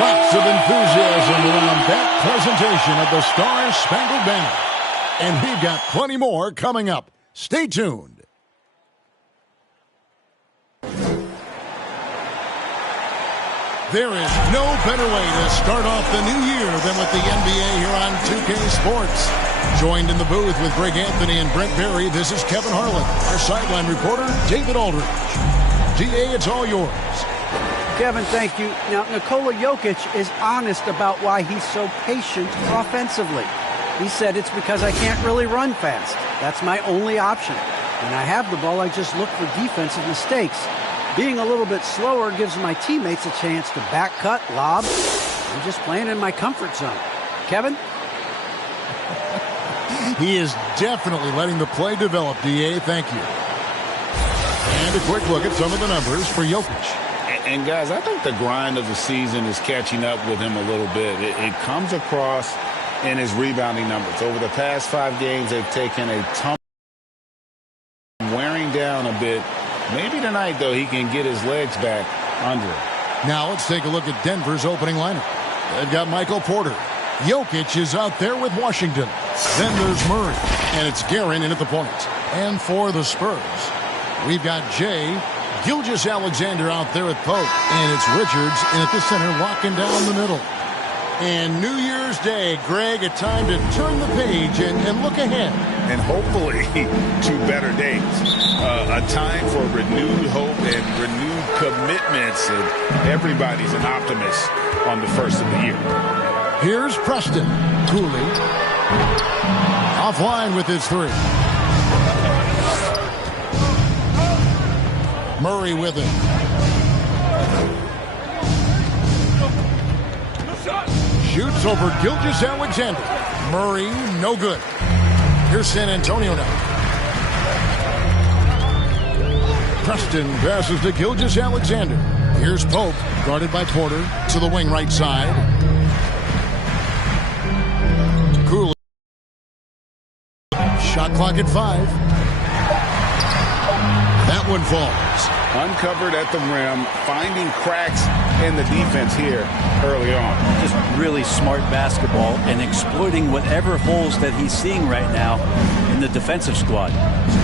Lots of enthusiasm around that presentation of the Star-Spangled Banner. And we've got plenty more coming up. Stay tuned. There is no better way to start off the new year than with the NBA here on 2K Sports. Joined in the booth with Greg Anthony and Brent Berry, this is Kevin Harlan. Our sideline reporter, David Aldridge. GA, it's all yours. Kevin, thank you. Now, Nikola Jokic is honest about why he's so patient offensively. He said it's because I can't really run fast. That's my only option. When I have the ball, I just look for defensive mistakes. Being a little bit slower gives my teammates a chance to back cut, lob. I'm just playing in my comfort zone. Kevin? He is definitely letting the play develop, DA. Thank you. And a quick look at some of the numbers for Jokic. And guys, I think the grind of the season is catching up with him a little bit. It comes across in his rebounding numbers. Over the past 5 games, they've taken a ton, wearing down a bit. Maybe tonight, though, he can get his legs back under it. Now let's take a look at Denver's opening lineup. They've got Michael Porter. Jokic is out there with Washington. Then there's Murray, and it's Guerin in at the point. And for the Spurs, we've got Jay Gilgeous-Alexander out there at Pope, and it's Richards in at the center, locking down the middle. And New Year's Day, Greg, a time to turn the page and look ahead. And hopefully to better days. A time for renewed hope and renewed commitments, and everybody's an optimist on the first of the year. Here's Preston. Cooley offline with his three. Murray with him. Shoots over Gilgeous-Alexander. Murray, no good. Here's San Antonio now. Preston passes to Gilgeous-Alexander. Here's Pope, guarded by Porter, to the wing right side. Cooley. Shot clock at 5. That one falls. Uncovered at the rim, finding cracks in the defense here early on. Just really smart basketball and exploiting whatever holes that he's seeing right now in the defensive squad.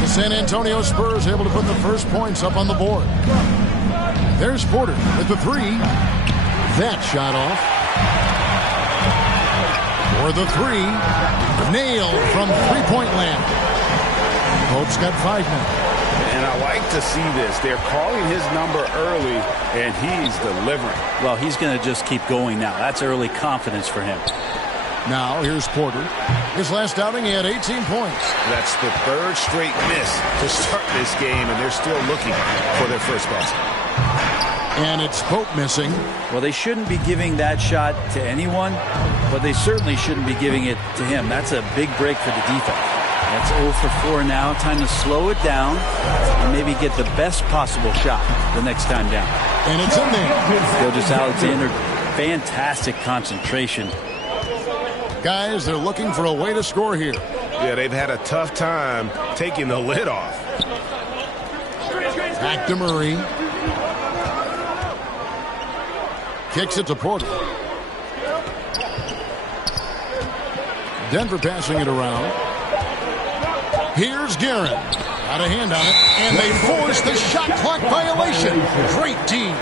The San Antonio Spurs able to put the first points up on the board. There's Porter with the three. That shot off. For the three. Nailed from three-point land. Pope's got 5 now. And I like to see this. They're calling his number early, and he's delivering. Well, he's going to just keep going now. That's early confidence for him. Now, here's Porter. His last outing, he had 18 points. That's the 3rd straight miss to start this game, and they're still looking for their first basket. And it's Pope missing. Well, they shouldn't be giving that shot to anyone, but they certainly shouldn't be giving it to him. That's a big break for the defense. That's 0 for 4 now. Time to slow it down and maybe get the best possible shot the next time down. And it's in there. Gilgeous-Alexander, fantastic concentration. Guys, they're looking for a way to score here. Yeah, they've had a tough time taking the lid off. Back to Murray. Kicks it to Porter. Denver passing it around. Here's Guerin. Got a hand on it, and they force the shot clock violation. Great team.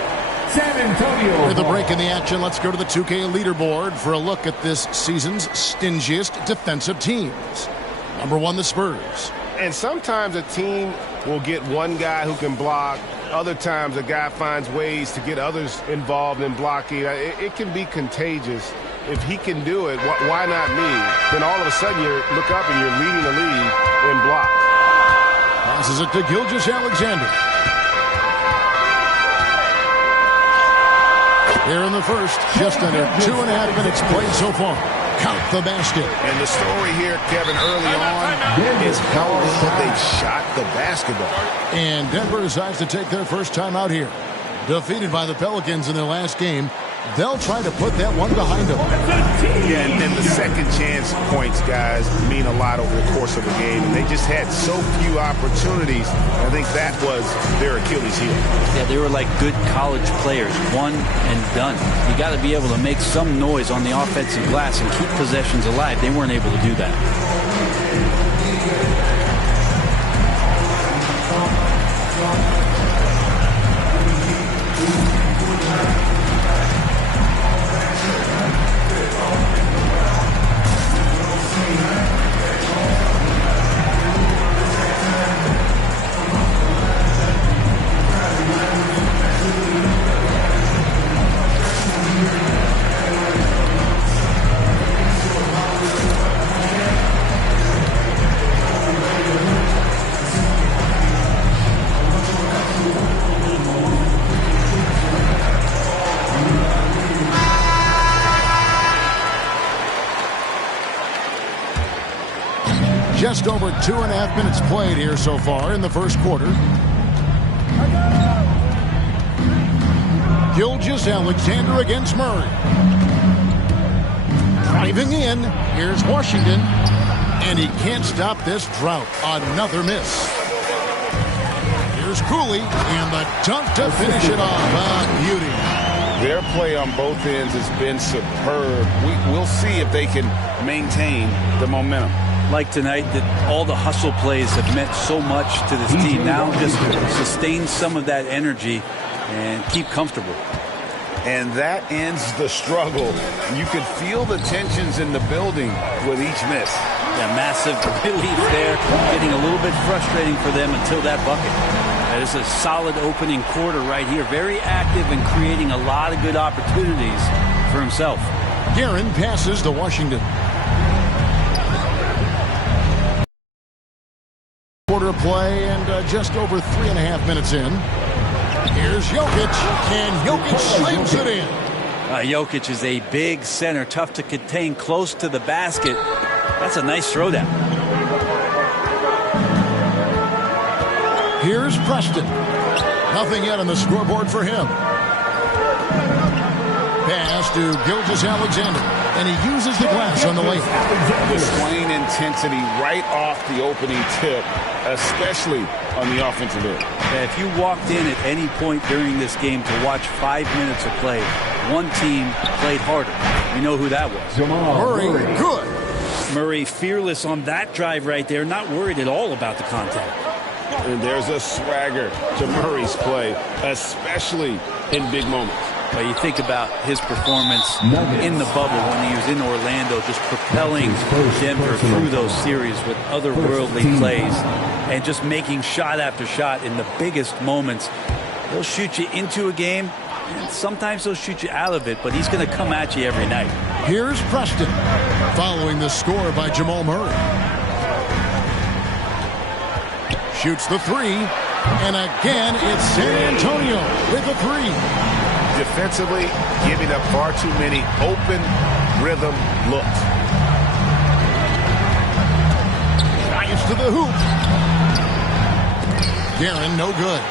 San Antonio. With a break in the action, let's go to the 2K leaderboard for a look at this season's stingiest defensive teams. Number 1, the Spurs. And sometimes a team will get one guy who can block. Other times a guy finds ways to get others involved in blocking. It can be contagious. If he can do it, why not me? Then all of a sudden you look up and you're leading the league in block. Passes it to Gilgeous-Alexander. Here in the first, just under 2.5 minutes played so far. Count the basket. And the story here, Kevin, early on is how well they shot the basketball. And Denver decides to take their first time out here. Defeated by the Pelicans in their last game, they'll try to put that one behind them. Yeah, and the second chance points, guys, mean a lot over the course of the game. And they just had so few opportunities. I think that was their Achilles heel. Yeah, they were like good college players, one and done. You got to be able to make some noise on the offensive glass and keep possessions alive. They weren't able to do that. Just over 2.5 minutes played here so far in the first quarter. Gilgeous-Alexander against Murray. Driving in. Here's Washington. And he can't stop this drought. Another miss. Here's Cooley. And the dunk to finish it off. Beauty. Their play on both ends has been superb. We'll see if they can maintain the momentum. Like tonight, that all the hustle plays have meant so much to this team. Now just sustain some of that energy and keep comfortable. And that ends the struggle. You could feel the tensions in the building with each miss. Yeah, massive relief there. Getting a little bit frustrating for them until that bucket. That is a solid opening quarter right here. Very active and creating a lot of good opportunities for himself. Guerin passes to Washington. Quarter of play and just over 3.5 minutes in. Here's Jokic, and Jokic slams it in. Jokic is a big center, tough to contain, close to the basket. That's a nice throwdown. Here's Preston. Nothing yet on the scoreboard for him. Pass to Gilgeous-Alexander, and he uses the glass on the lane. Displaying intensity right off the opening tip, especially on the offensive end. If you walked in at any point during this game to watch 5 minutes of play, one team played harder. You know who that was. Murray, good. Murray fearless on that drive right there, not worried at all about the contact. And there's a swagger to Murray's play, especially in big moments. But you think about his performance in the bubble when he was in Orlando, just propelling Denver through those series with otherworldly plays and just making shot after shot in the biggest moments. He'll shoot you into a game, and sometimes he'll shoot you out of it, but he's going to come at you every night. Here's Preston, following the score by Jamal Murray. Shoots the three, and again it's San Antonio with a three. Defensively, giving up far too many open rhythm looks. Drives to the hoop. Guerin, no good.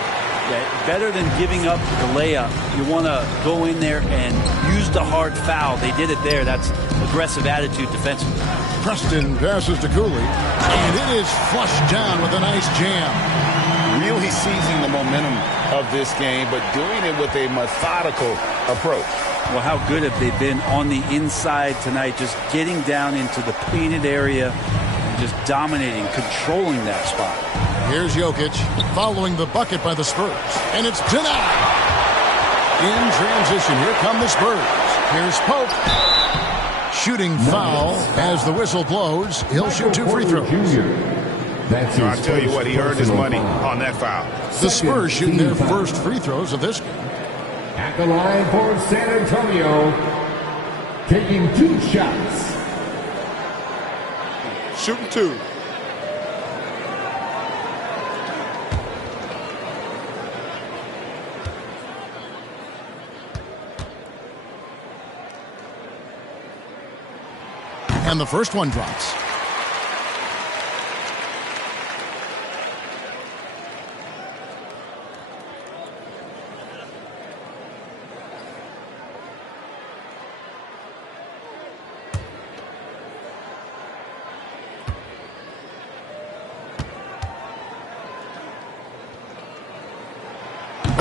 Yeah, better than giving up the layup. You want to go in there and use the hard foul. They did it there. That's aggressive attitude defensively. Preston passes to Cooley, and it is flushed down with a nice jam. Really seizing the momentum of this game, but doing it with a methodical approach. Well, how good have they been on the inside tonight, just getting down into the painted area and just dominating, controlling that spot. Here's Jokic following the bucket by the Spurs, and it's denied. In transition, here come the Spurs. Here's Pope. Shooting foul as the whistle blows. He'll shoot 2 free throws. I'll tell you what, he earned his money on that foul. The Spurs shooting their first free throws of this game. At the line for San Antonio, taking 2 shots. Shooting 2. And the first one drops.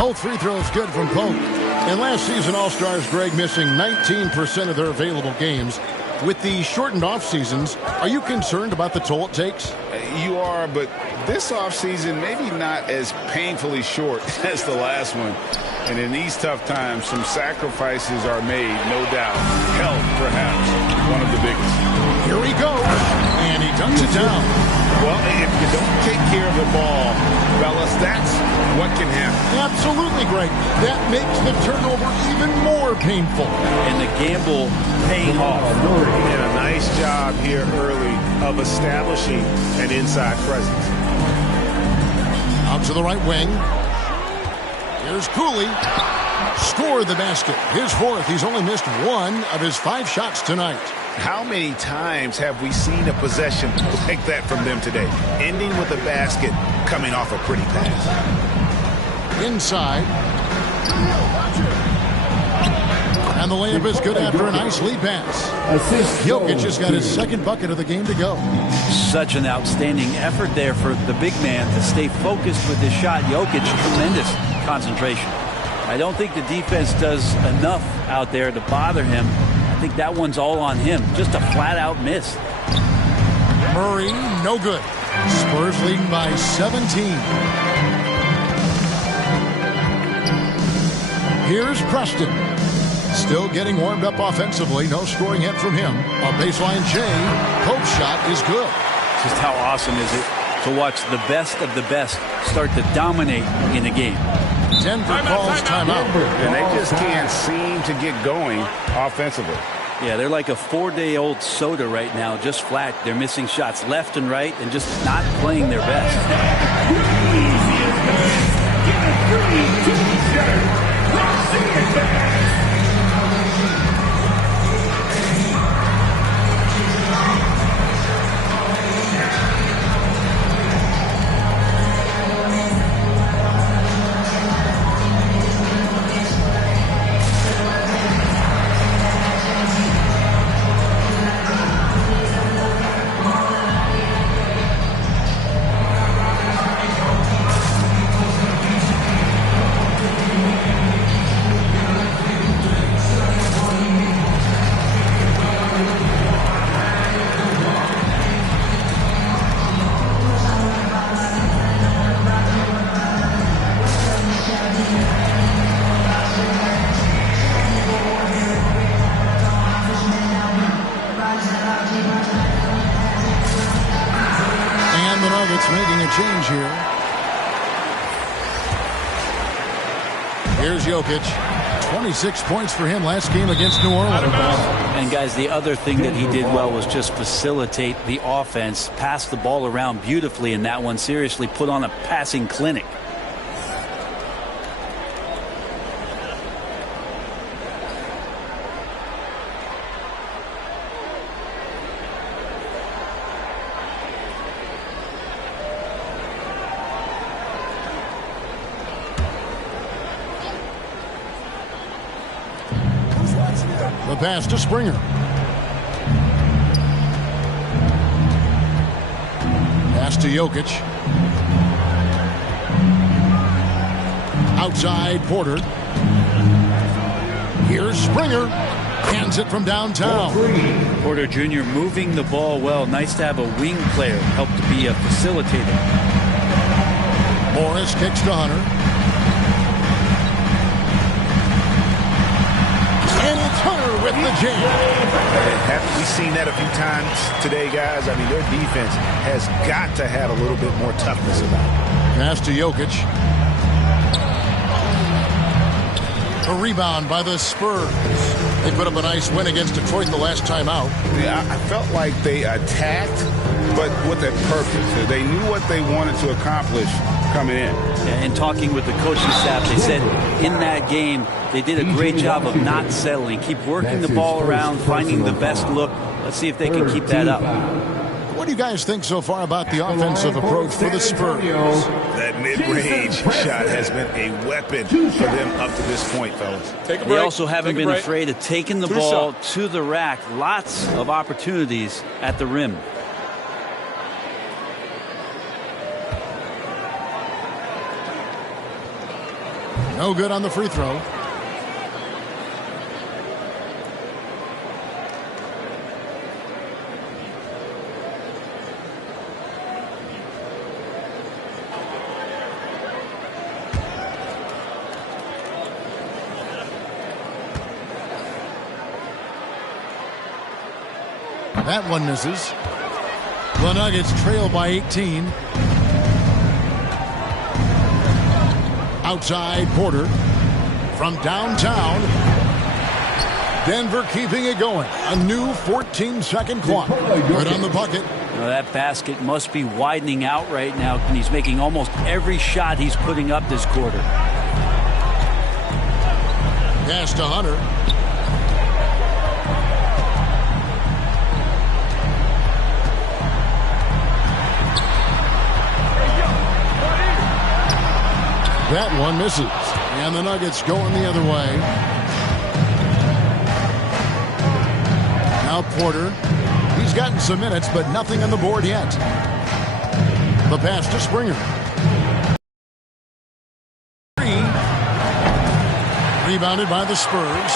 Both free throws good from Pope. And last season, All-Stars Greg missing 19% of their available games. With the shortened off seasons, are you concerned about the toll it takes? You are, but this offseason maybe not as painfully short as the last one. And in these tough times, some sacrifices are made, no doubt. Health, perhaps, one of the biggest. Here he goes, and he dunks it down. Well, if you don't take care of the ball, fellas, that's what can happen. Absolutely, Greg. That makes the turnover even more painful. And the gamble paying off. And a nice job here early of establishing an inside presence. Out to the right wing. Here's Cooley. Scored the basket. His fourth. He's only missed one of his 5 shots tonight. How many times have we seen a possession like that from them today? Ending with a basket, coming off a pretty pass. Inside. And the layup is good after a nice lead pass. Jokic has got his second bucket of the game to go. Such an outstanding effort there for the big man to stay focused with his shot. Jokic, tremendous concentration. I don't think the defense does enough out there to bother him. I think that one's all on him. Just a flat-out miss. Murray, no good. Spurs leading by 17. Here's Preston. Still getting warmed up offensively. No scoring yet from him. A baseline J. Pope's shot is good. Just how awesome is it to watch the best of the best start to dominate in a game. Denver calls timeout. And they just can't seem to get going offensively. Yeah, they're like a 4-day-old soda right now, just flat. They're missing shots left and right and just not playing their best. Change here. Here's Jokic. 26 points for him last game against New Orleans. And guys, the other thing that he did well was just facilitate the offense, pass the ball around beautifully in that one. Seriously, put on a passing clinic. The pass to Springer. Pass to Jokic. Outside Porter. Here's Springer. Hands it from downtown. Porter Jr. moving the ball well. Nice to have a wing player help to be a facilitator. Morris kicks to Hunter. And it's Hunter with the jam. Haven't we seen that a few times today, guys? I mean, their defense has got to have a little bit more toughness about it. Pass to Jokic. A rebound by the Spurs. They put up a nice win against Detroit the last time out. Yeah, I felt like they attacked, but with a purpose. They knew what they wanted to accomplish coming in. And talking with the coaching staff, they said in that game they did a great job of not settling. Keep working the ball around, finding the best look. Let's see if they can keep that up. What do you guys think so far about the offensive approach for the Spurs? That mid-range shot has been a weapon for them up to this point, fellas. They also haven't been afraid of taking the ball to the rack. Lots of opportunities at the rim. No good on the free throw. That one misses. The Nuggets trail by 18. Outside Porter from downtown. Denver keeping it going. A new 14-second clock. Right on the bucket. Now that basket must be widening out right now, and he's making almost every shot he's putting up this quarter. Pass to Hunter. That one misses. And the Nuggets going the other way. Now Porter. He's gotten some minutes, but nothing on the board yet. The pass to Springer. Rebounded by the Spurs.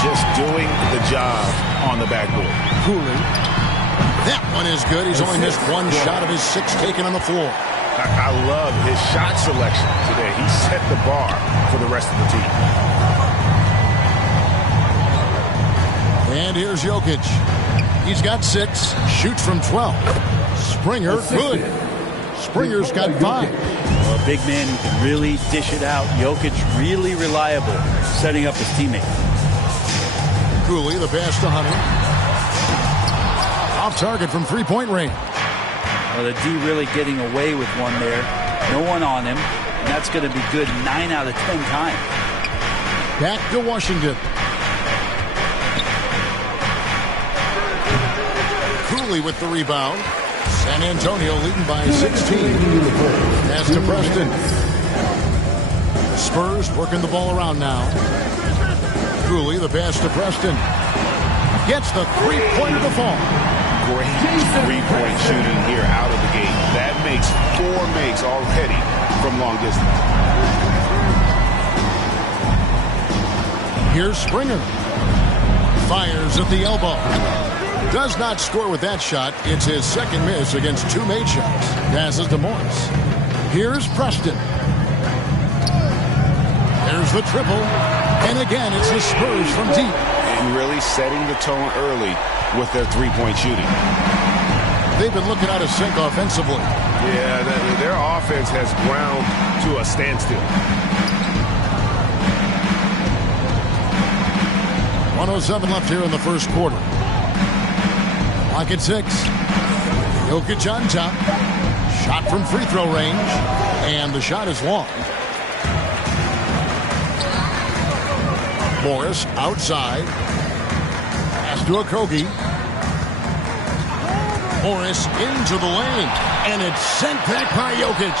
Just doing the job on the backboard. Cooley. That one is good. He's only missed one shot of his 6 taken on the floor. I love his shot selection today. He set the bar for the rest of the team. And here's Jokic. He's got 6. Shoots from 12. Springer, good. Springer's got 5. Well, a big man who can really dish it out. Jokic really reliable, setting up his teammate. Cooley, the pass to Hunter. Off target from three-point range. Well, the D really getting away with one there. No one on him. And that's going to be good 9 out of 10 times. Back to Washington. Cooley with the rebound. San Antonio leading by 16. Pass to Preston. The Spurs working the ball around now. Cooley, the pass to Preston. Gets the three-pointer to fall. Great three-point shooting here out of the gate. That makes 4 makes already from long distance. Here's Springer. Fires at the elbow. Does not score with that shot. It's his second miss against 2 made shots. Passes to Morris. Here's Preston. There's the triple. And again, it's the Spurs from deep. And really setting the tone early with their three-point shooting. They've been looking out of sync offensively. Yeah, their offense has ground to a standstill. 1:07 left here in the first quarter. Clock at 6. Jokic on top. Shot from free throw range. And the shot is long. Morris outside. Pass to Okogie. Morris into the lane. And it's sent back by Jokic.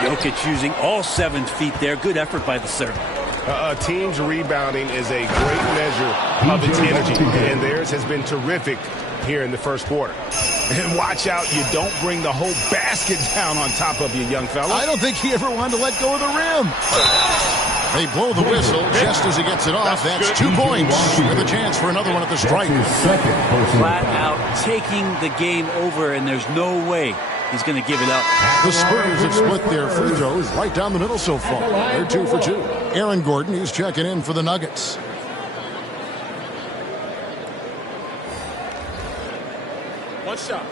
Jokic using all 7 feet there. Good effort by the server. A team's rebounding is a great measure of its energy, and theirs has been terrific here in the first quarter. And watch out, you don't bring the whole basket down on top of you, young fella. I don't think he ever wanted to let go of the rim. They blow the whistle just as he gets it off. That's 2 points with a chance for another one at the stripe. Flat out taking the game over, and there's no way he's going to give it up. The Spurs have split their free throws right down the middle so far. They're 2 for 2. Aaron Gordon, he's checking in for the Nuggets. One shot.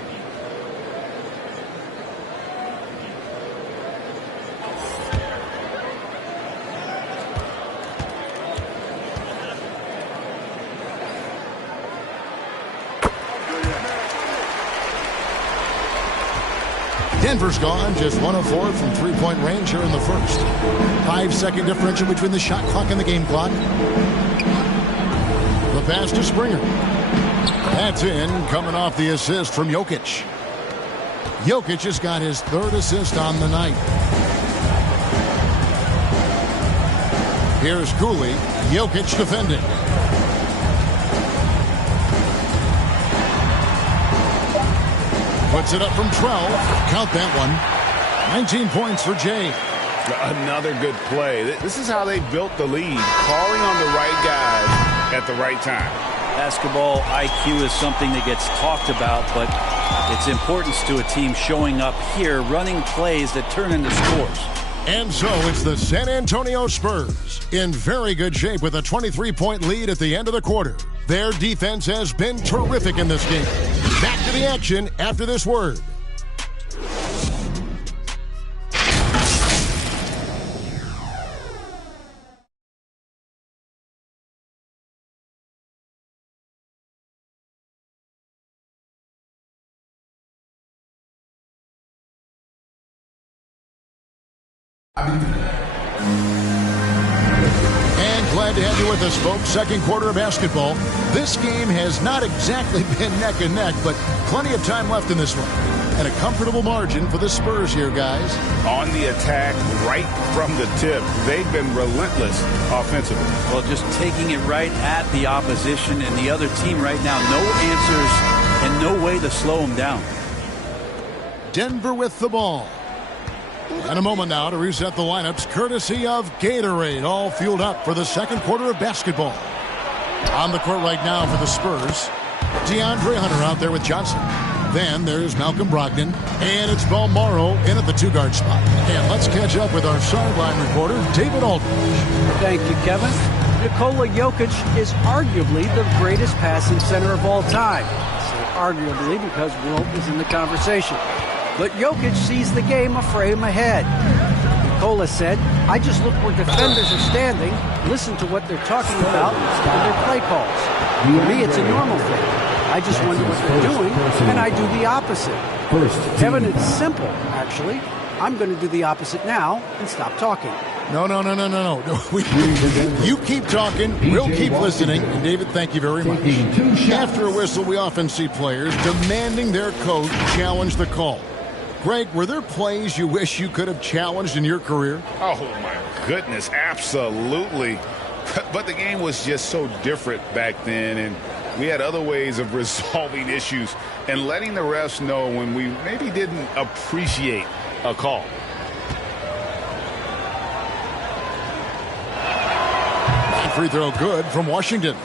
Denver's gone, just 1 of 4 from three-point range here in the first. 5-second differential between the shot clock and the game clock. The pass to Springer. That's in, coming off the assist from Jokic. Jokic has got his 3rd assist on the night. Here's Cooley. Jokic defending. Puts it up from 12. Count that one. 19 points for Jay. Another good play. This is how they built the lead, calling on the right guys at the right time. Basketball IQ is something that gets talked about, but its importance to a team showing up here, running plays that turn into scores. And so it's the San Antonio Spurs in very good shape with a 23-point lead at the end of the quarter. Their defense has been terrific in this game. Back to the action after this word. And glad to have you with us, folks. Second quarter of basketball. This game has not exactly been neck and neck, but plenty of time left in this one. And a comfortable margin for the Spurs here, guys. On the attack right from the tip. They've been relentless offensively. Well, just taking it right at the opposition and the other team right now. No answers and no way to slow them down. Denver with the ball. And a moment now to reset the lineups, courtesy of Gatorade, all fueled up for the second quarter of basketball. On the court right now for the Spurs, DeAndre Hunter out there with Johnson. Then there's Malcolm Brogdon, and it's Balmaro in at the two-guard spot. And let's catch up with our sideline reporter, David Aldridge. Thank you, Kevin. Nikola Jokic is arguably the greatest passing center of all time. I say arguably because Wilt is in the conversation. But Jokic sees the game a frame ahead. Nikola said, I just look where defenders are standing, listen to what they're talking about, and their play calls. For me, it's a normal thing. I just wonder what they're doing, and I do the opposite. Kevin, it's simple, actually. I'm going to do the opposite now and stop talking. No. You keep talking, we'll keep listening. And David, thank you very much. After a whistle, we often see players demanding their coach challenge the call. Greg, were there plays you wish you could have challenged in your career? Oh, my goodness, absolutely. But the game was just so different back then, and we had other ways of resolving issues and letting the refs know when we maybe didn't appreciate a call. And free throw good from Washington.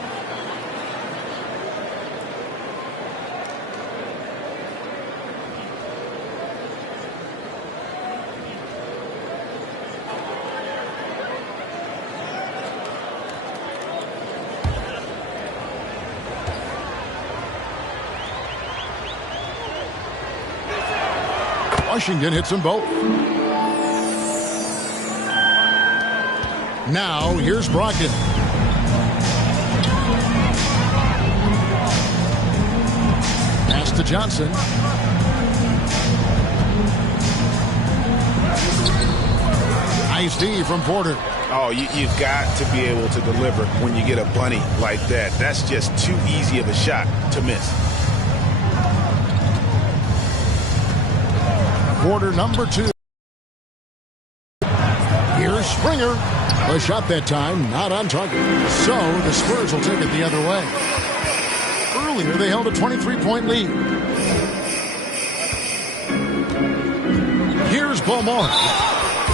Washington hits them both. Now, here's Brogdon. Pass to Johnson. Nice D from Porter. Oh, you've got to be able to deliver when you get a bunny like that. That's just too easy of a shot to miss. Quarter number 2. Here's Springer. A shot that time, not on target. So the Spurs will take it the other way. Earlier, they held a 23-point lead. Here's Balmaro.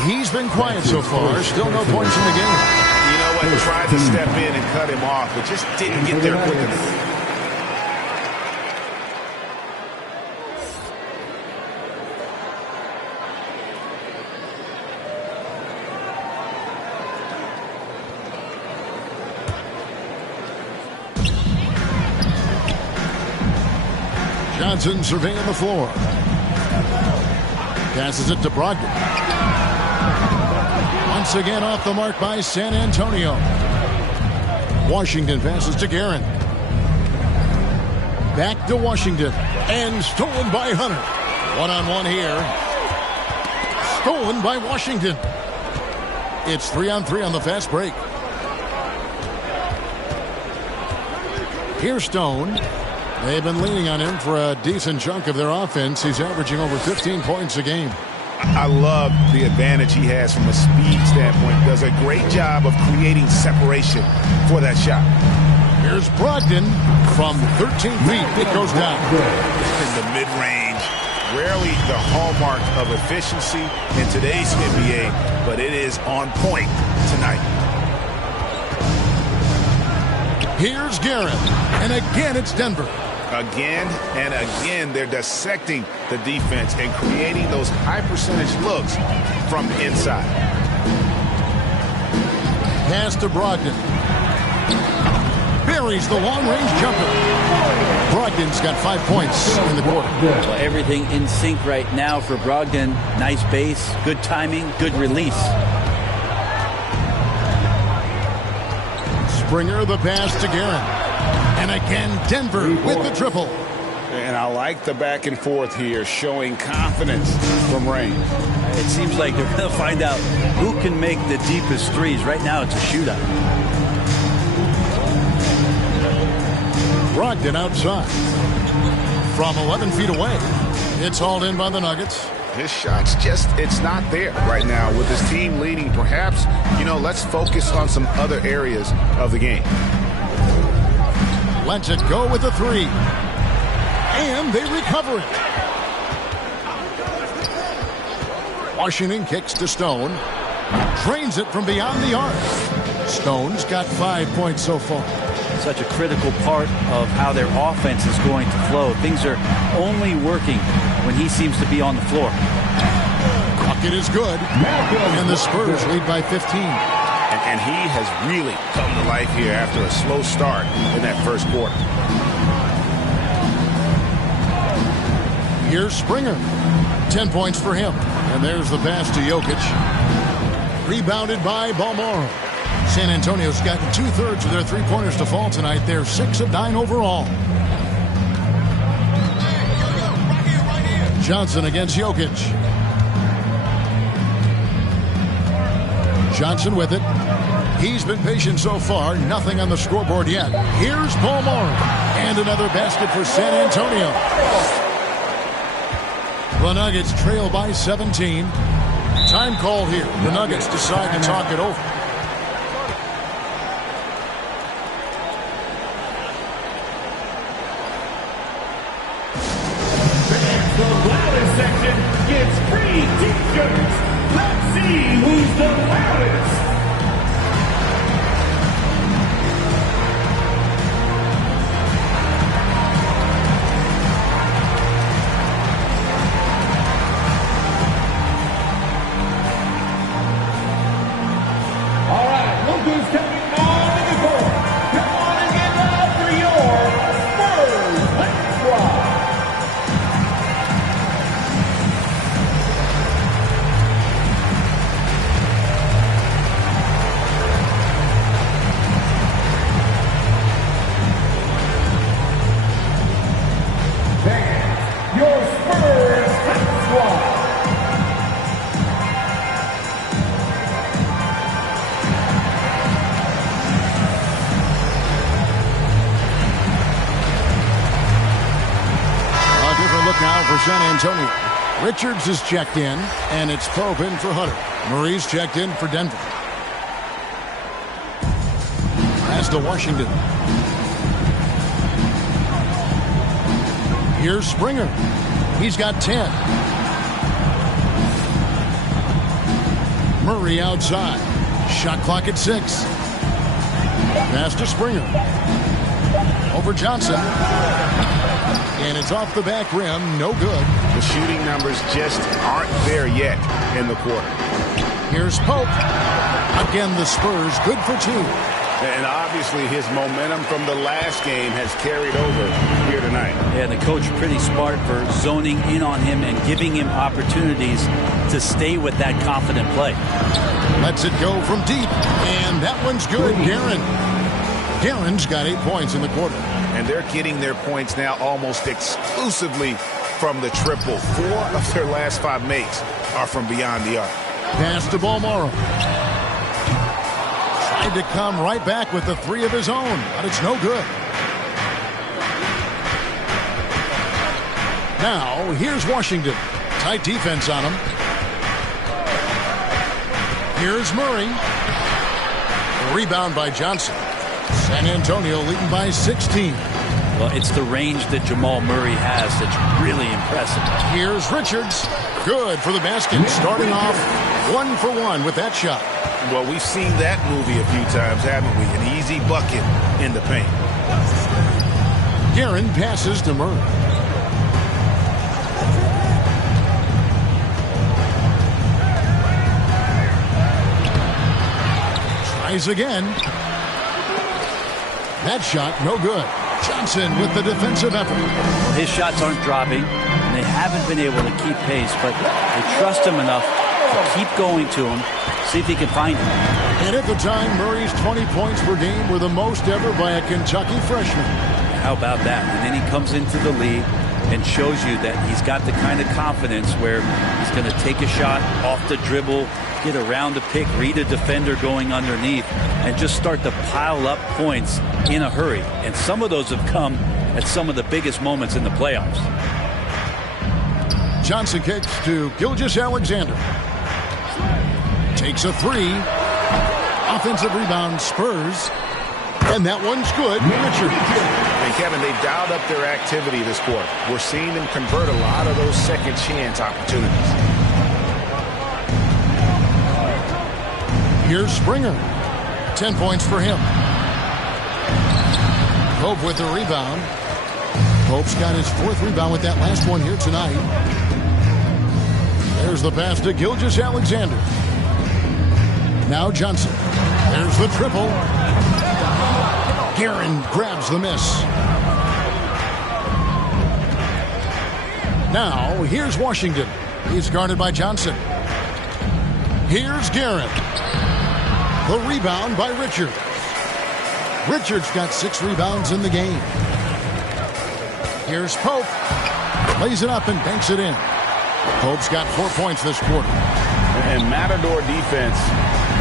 He's been quiet so far. Still no points in the game. You know what? Tried to step in and cut him off, but just didn't get there quick enough. Johnson surveying the floor. Passes it to Brogdon. Once again off the mark by San Antonio. Washington passes to Guerin. Back to Washington. And stolen by Hunter. One-on-one here. Stolen by Washington. It's 3-on-3 on the fast break. Here's Stone. They've been leaning on him for a decent chunk of their offense. He's averaging over 15 points a game. I love the advantage he has from a speed standpoint. Does a great job of creating separation for that shot. Here's Brogdon from 13 feet. It goes down. In the mid-range, Rarely the hallmark of efficiency in today's NBA, but it is on point tonight. Here's Garrett, and again it's Denver. Again and again, they're dissecting the defense and creating those high-percentage looks from inside. Pass to Brogdon. Buries the long-range jumper. Brogdon's got 5 points in the quarter. Well, everything in sync right now for Brogdon. Nice base, good timing, good release. Springer the pass to Garrett. And again, Denver with the triple. And I like the back and forth here, showing confidence from Rain. It seems like they're going to find out who can make the deepest threes. Right now, it's a shootout. Brogdon outside. From 11 feet away. It's hauled in by the Nuggets. His shot's just, it's not there right now with his team leading. Perhaps, let's focus on some other areas of the game. Lets it go with a three. And they recover it. Washington kicks to Stone. Drains it from beyond the arc. Stone's got 5 points so far. Such a critical part of how their offense is going to flow. Things are only working when he seems to be on the floor. Bucket is good. And the Spurs lead by 15. And he has really come to life here after a slow start in that first quarter. Here's Springer. 10 points for him. And there's the pass to Jokic. Rebounded by Balmoro. San Antonio's gotten 2/3 of their three-pointers to fall tonight. They're 6 of 9 overall. Johnson against Jokic. Johnson with it. He's been patient so far. Nothing on the scoreboard yet. Here's Balmoro. And another basket for San Antonio. The Nuggets trail by 17. Time call here. The Nuggets decide to talk it over. The loudest section gets free t-shirts. Let's see who's the loudest. All right, look who's coming on to the court. Come on and get loud for your Spurs. Let's rock. Your Spurs squad. A different look now for San Antonio. Richards is checked in, and it's Pope in for Hunter. Murray's checked in for Denver. Pass to Washington. Here's Springer. He's got 10. Murray outside. Shot clock at 6. Pass to Springer. Over Johnson. And it's off the back rim. No good. The shooting numbers just aren't there yet in the quarter. Here's Pope. Again, the Spurs good for 2. And obviously his momentum from the last game has carried over here tonight. Yeah, the coach pretty smart for zoning in on him and giving him opportunities to stay with that confident play. Lets it go from deep. And that one's good. Guerin's got 8 points in the quarter. And they're getting their points now almost exclusively from the triple. 4 of their last 5 makes are from beyond the arc. Pass to Balmoro. Tried to come right back with the 3 of his own, but it's no good. Now, here's Washington. Tight defense on him. Here's Murray. The rebound by Johnson. San Antonio leading by 16. Well, it's the range that Jamal Murray has that's really impressive. Here's Richards. Good for the basket. Starting off 1 for 1 with that shot. Well, we've seen that movie a few times, haven't we? An easy bucket in the paint. Guerin passes to Murray. Tries again. That shot, no good. Johnson with the defensive effort. His shots aren't dropping, and they haven't been able to keep pace, but they trust him enough to keep going to him, see if he can find him. And at the time, Murray's 20 points per game were the most ever by a Kentucky freshman. How about that? And then he comes into the league and shows you that he's got the kind of confidence where he's going to take a shot off the dribble, get around the pick, read a defender going underneath, and just start to pile up points in a hurry. And some of those have come at some of the biggest moments in the playoffs. Johnson kicks to Gilgeous-Alexander. Takes a three. Offensive rebound, Spurs. And that one's good. Richard. And Kevin, they've dialed up their activity this quarter. We're seeing them convert a lot of those second chance opportunities. Here's Springer. 10 points for him. Pope with the rebound. Pope's got his 4th rebound with that last one here tonight. There's the pass to Gilgeous-Alexander. Now Johnson. There's the triple. Guerin grabs the miss. Now here's Washington. He's guarded by Johnson. Here's Guerin. The rebound by Richards. Richards got 6 rebounds in the game. Here's Pope. Lays it up and banks it in. Pope's got 4 points this quarter. And Matador defense,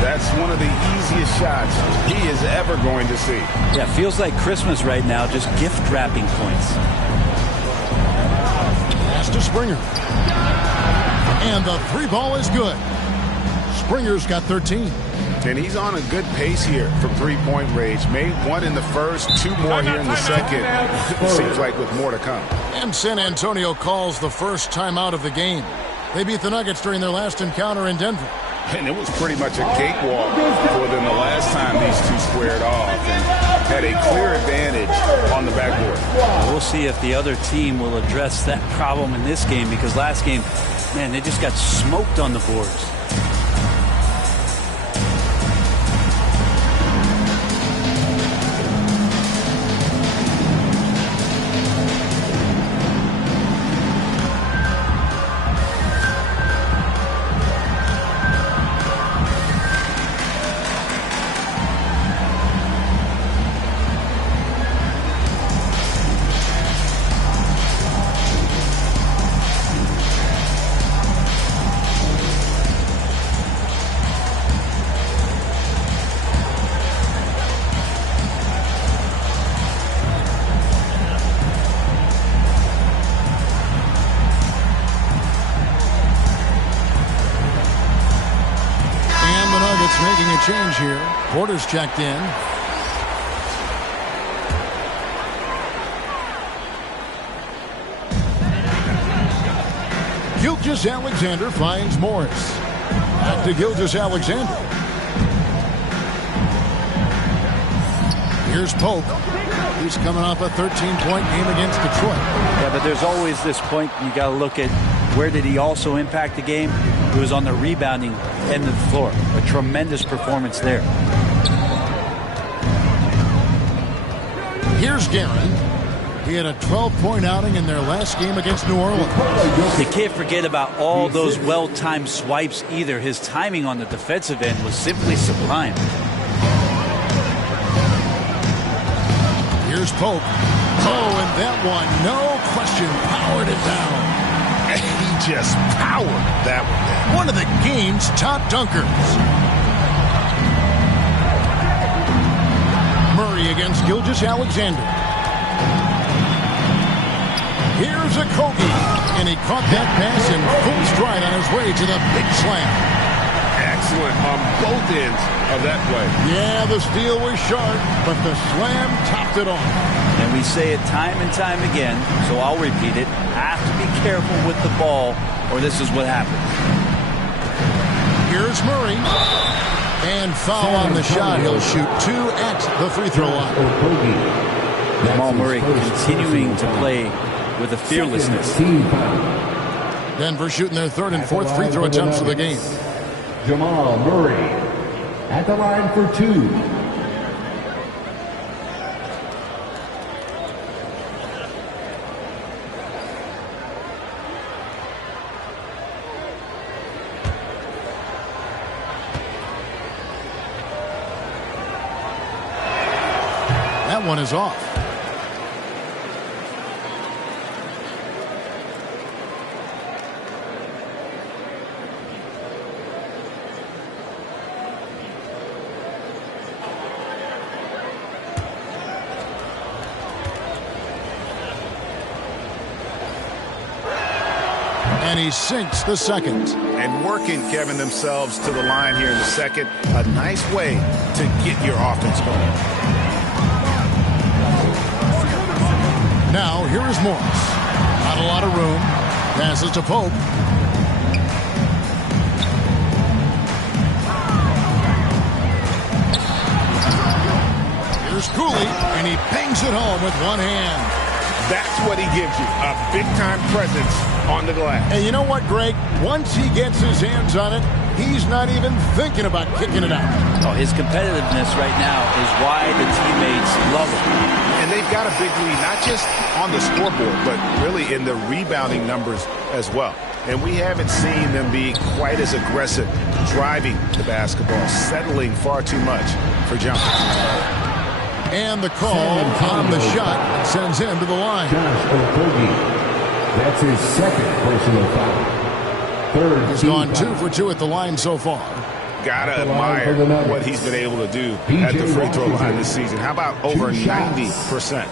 that's one of the easiest shots he is ever going to see. Yeah, feels like Christmas right now, just gift wrapping points. Pass to Springer. And the 3 ball is good. Springer's got 13. And he's on a good pace here from three-point range. Made 1 in the first, 2 more here in the second. Seems like with more to come. And San Antonio calls the first timeout of the game. They beat the Nuggets during their last encounter in Denver. And it was pretty much a cakewalk for them the last time these two squared off and had a clear advantage on the backboard. We'll see if the other team will address that problem in this game, because last game, man, they just got smoked on the boards. Making a change here. Porter's checked in. Gilgeous-Alexander finds Morris. Back to Gilgeous-Alexander. Here's Pope. He's coming off a 13-point game against Detroit. Yeah, but there's always this point you got to look at, where did he also impact the game? He was on the rebounding end of the floor. A tremendous performance there. Here's Guerin. He had a 12-point outing in their last game against New Orleans. You can't forget about all those well-timed swipes either. His timing on the defensive end was simply sublime. Here's Pope. Oh, and that one, no question, powered it down. He just powered that one down. One of the game's top dunkers. Murray against Gilgeous-Alexander. Here's a Kobe, and he caught that pass in full stride on his way to the big slam. Excellent on both ends of that play. Yeah, the steal was sharp, but the slam topped it off. Yeah, And we say it time and time again, so I'll repeat it. Have to be careful with the ball, or this is what happens. Here's Murray. And foul on the shot. He'll shoot 2 at the free throw line. Jamal Murray continuing to play with a fearlessness. Denver shooting their 3rd and 4th free throw attempts of the game. Jamal Murray at the line for 2. That one is off. And he sinks the second. And working, Kevin, themselves to the line here in the second. A nice way to get your offense going. Now, here is Morris. Not a lot of room. Passes to Pope. Here's Cooley, and he bangs it home with one hand. That's what he gives you, a big-time presence on the glass. And you know what, Greg? Once he gets his hands on it, he's not even thinking about kicking it out. Oh, his competitiveness right now is why the teammates love him. And they've got a big lead, not just on the scoreboard, but really in the rebounding numbers as well. And we haven't seen them be quite as aggressive driving the basketball, settling far too much for jumpers. And the call on the shot sends him to the line. That's his 2nd personal foul. 3rd. He's gone 2 for 2 at the line so far. Gotta admire what he's been able to do at the free throw line this season. How about over 90%?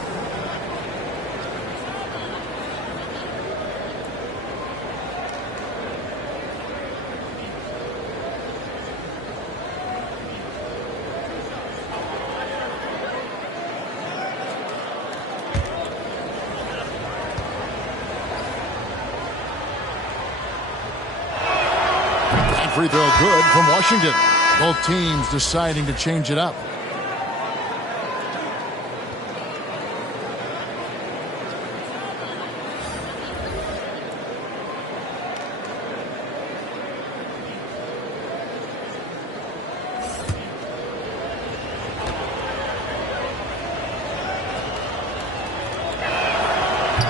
Free throw good from Washington. Both teams deciding to change it up.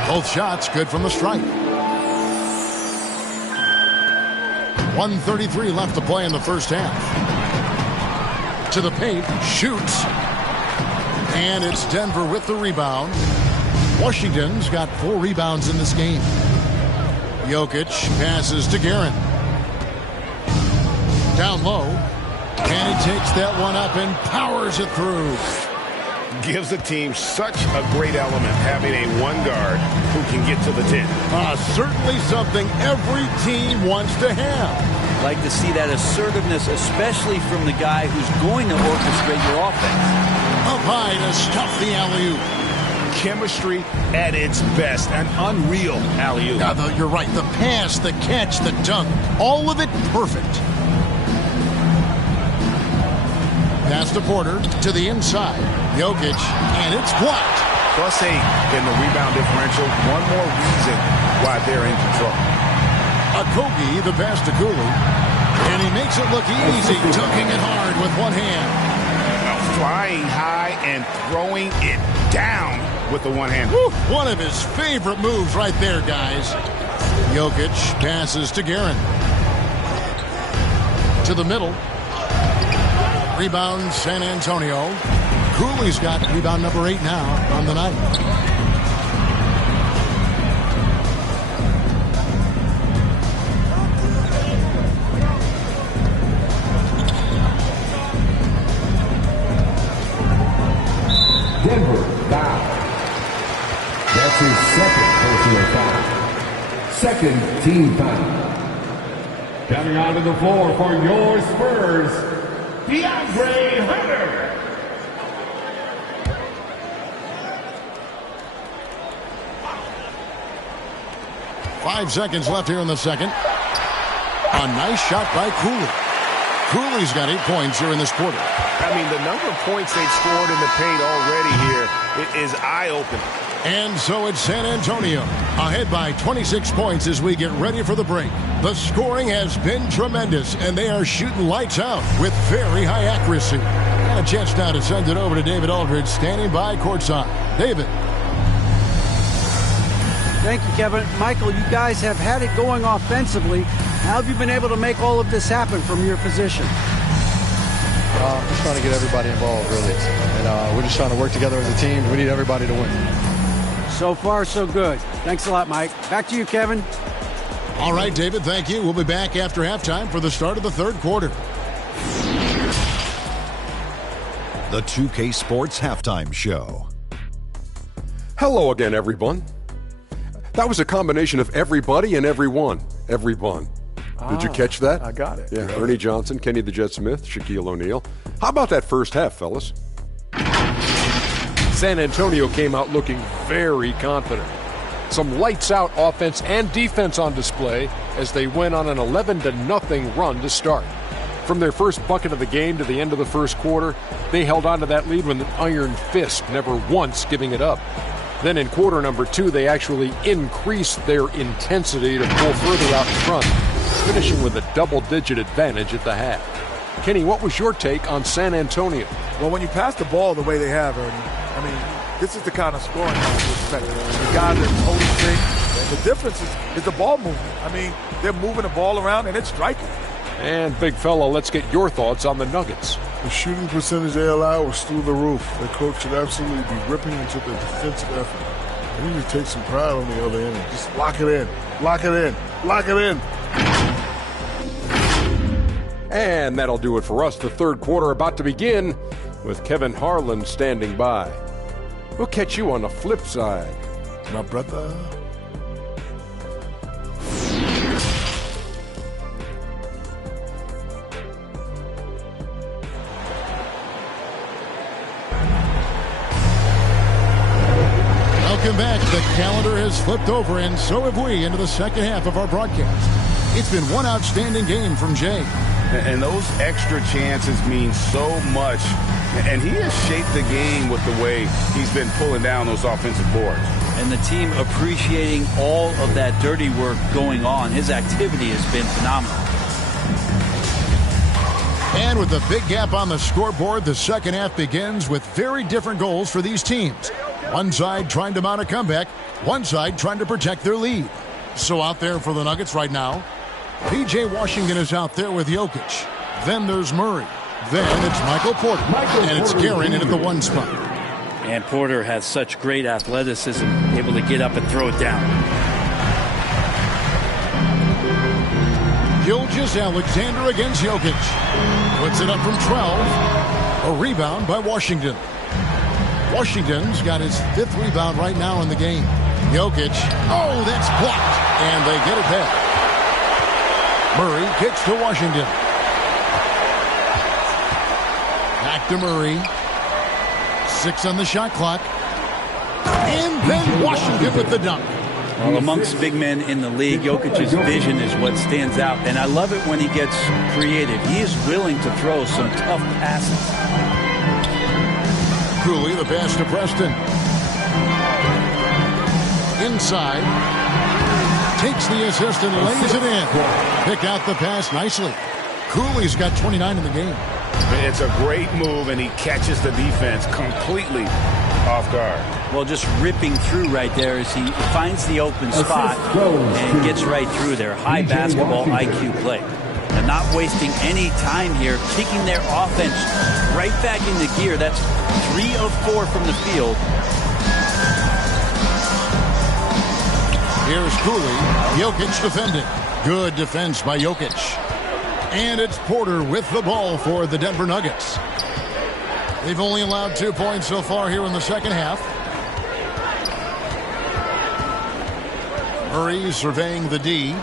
Both shots good from the stripe. 1:33 left to play in the first half. To the paint, shoots. And it's Denver with the rebound. Washington's got 4 rebounds in this game. Jokic passes to Guerin. Down low. And he takes that one up and powers it through. Gives the team such a great element, having a one guard who can get to the 10. Certainly something every team wants to have. Like to see that assertiveness, especially from the guy who's going to orchestrate your offense. Up high to stuff the alley-oop. Chemistry at its best. An unreal alley-oop. You're right. The pass, the catch, the dunk, all of it perfect. Pass to Porter to the inside. Jokic, and it's blocked. +8 in the rebound differential. One more reason why they're in control. Kogi, the pass to Cooley. And he makes it look easy, dunking it hard with one hand. Flying high and throwing it down with the one hand. One of his favorite moves right there, guys. Jokic passes to Guerin. To the middle. Rebound San Antonio. Cooley's got rebound number 8 now on the night. Denver foul. That's his 2nd personal foul. 2nd team foul. Coming onto the floor for your Spurs, DeAndre Hunter. 5 seconds left here in the second. A nice shot by Cooley. Cooley's got 8 points here in this quarter. I mean, the number of points they've scored in the paint already here is eye-opening. And so it's San Antonio ahead by 26 points as we get ready for the break. The scoring has been tremendous, and they are shooting lights out with very high accuracy. And a chance now to send it over to David Aldridge, standing by courtside. David. Thank you, Kevin. Michael, you guys have had it going offensively. How have you been able to make all of this happen from your position? Just trying to get everybody involved, really. And we're just trying to work together as a team. We need everybody to win. So far, so good. Thanks a lot, Mike. Back to you, Kevin. All right, David, thank you. We'll be back after halftime for the start of the third quarter. The 2K Sports Halftime Show. Hello again, everyone. That was a combination of everybody and everyone. Everyone. Did you catch that? I got it. Yeah, Ernie Johnson, Kenny the Jet Smith, Shaquille O'Neal. How about that first half, fellas? San Antonio came out looking very confident. Some lights-out offense and defense on display as they went on an 11-0 run to start. From their first bucket of the game to the end of the first quarter, they held on to that lead with an iron fist, never once giving it up. Then in quarter number 2, they actually increased their intensity to pull further out in front, finishing with a double-digit advantage at the half. Kenny, what was your take on San Antonio? Well, when you pass the ball the way they have, Ernie, I mean, this is the kind of scoring you expect. The guys are totally straight. The difference is the ball movement. I mean, they're moving the ball around and it's striking. And big fella, let's get your thoughts on the Nuggets. The shooting percentage they allow was through the roof. The coach should absolutely be ripping into the defensive effort. They need to take some pride on the other end. Just lock it in. Lock it in. Lock it in. And that'll do it for us. The third quarter about to begin with Kevin Harlan standing by. We'll catch you on the flip side. My brother. Welcome back. The calendar has flipped over, and so have we, into the second half of our broadcast. It's been one outstanding game from Jay. And those extra chances mean so much. And he has shaped the game with the way he's been pulling down those offensive boards. And the team appreciating all of that dirty work going on. His activity has been phenomenal. And with the big gap on the scoreboard, the second half begins with very different goals for these teams. One side trying to mount a comeback, one side trying to protect their lead. So out there for the Nuggets right now, P.J. Washington is out there with Jokic. Then there's Murray. Then it's Michael Porter. And it's Guerin in at the 1 spot. And Porter has such great athleticism, able to get up and throw it down. Gilgeous-Alexander against Jokic. Puts it up from 12. A rebound by Washington. Washington's got his 5th rebound right now in the game. Jokic. Oh, that's blocked. And they get it back. Murray kicks to Washington. Back to Murray. 6 on the shot clock. And then Washington with the dunk. Well, amongst big men in the league, Jokic's vision is what stands out. And I love it when he gets creative. He is willing to throw some tough passes. Cooley, the pass to Preston. Inside. Takes the assist and lays it in. Pick out the pass nicely. Cooley's got 29 in the game. It's a great move, and he catches the defense completely off guard. Well, just ripping through right there as he finds the open spot and gets right through there. High basketball IQ play. And not wasting any time here, kicking their offense right back into gear. That's 3 of 4 from the field. Here's Cooley. Jokic defending. Good defense by Jokic. And it's Porter with the ball for the Denver Nuggets. They've only allowed 2 points so far here in the second half. Murray surveying the D.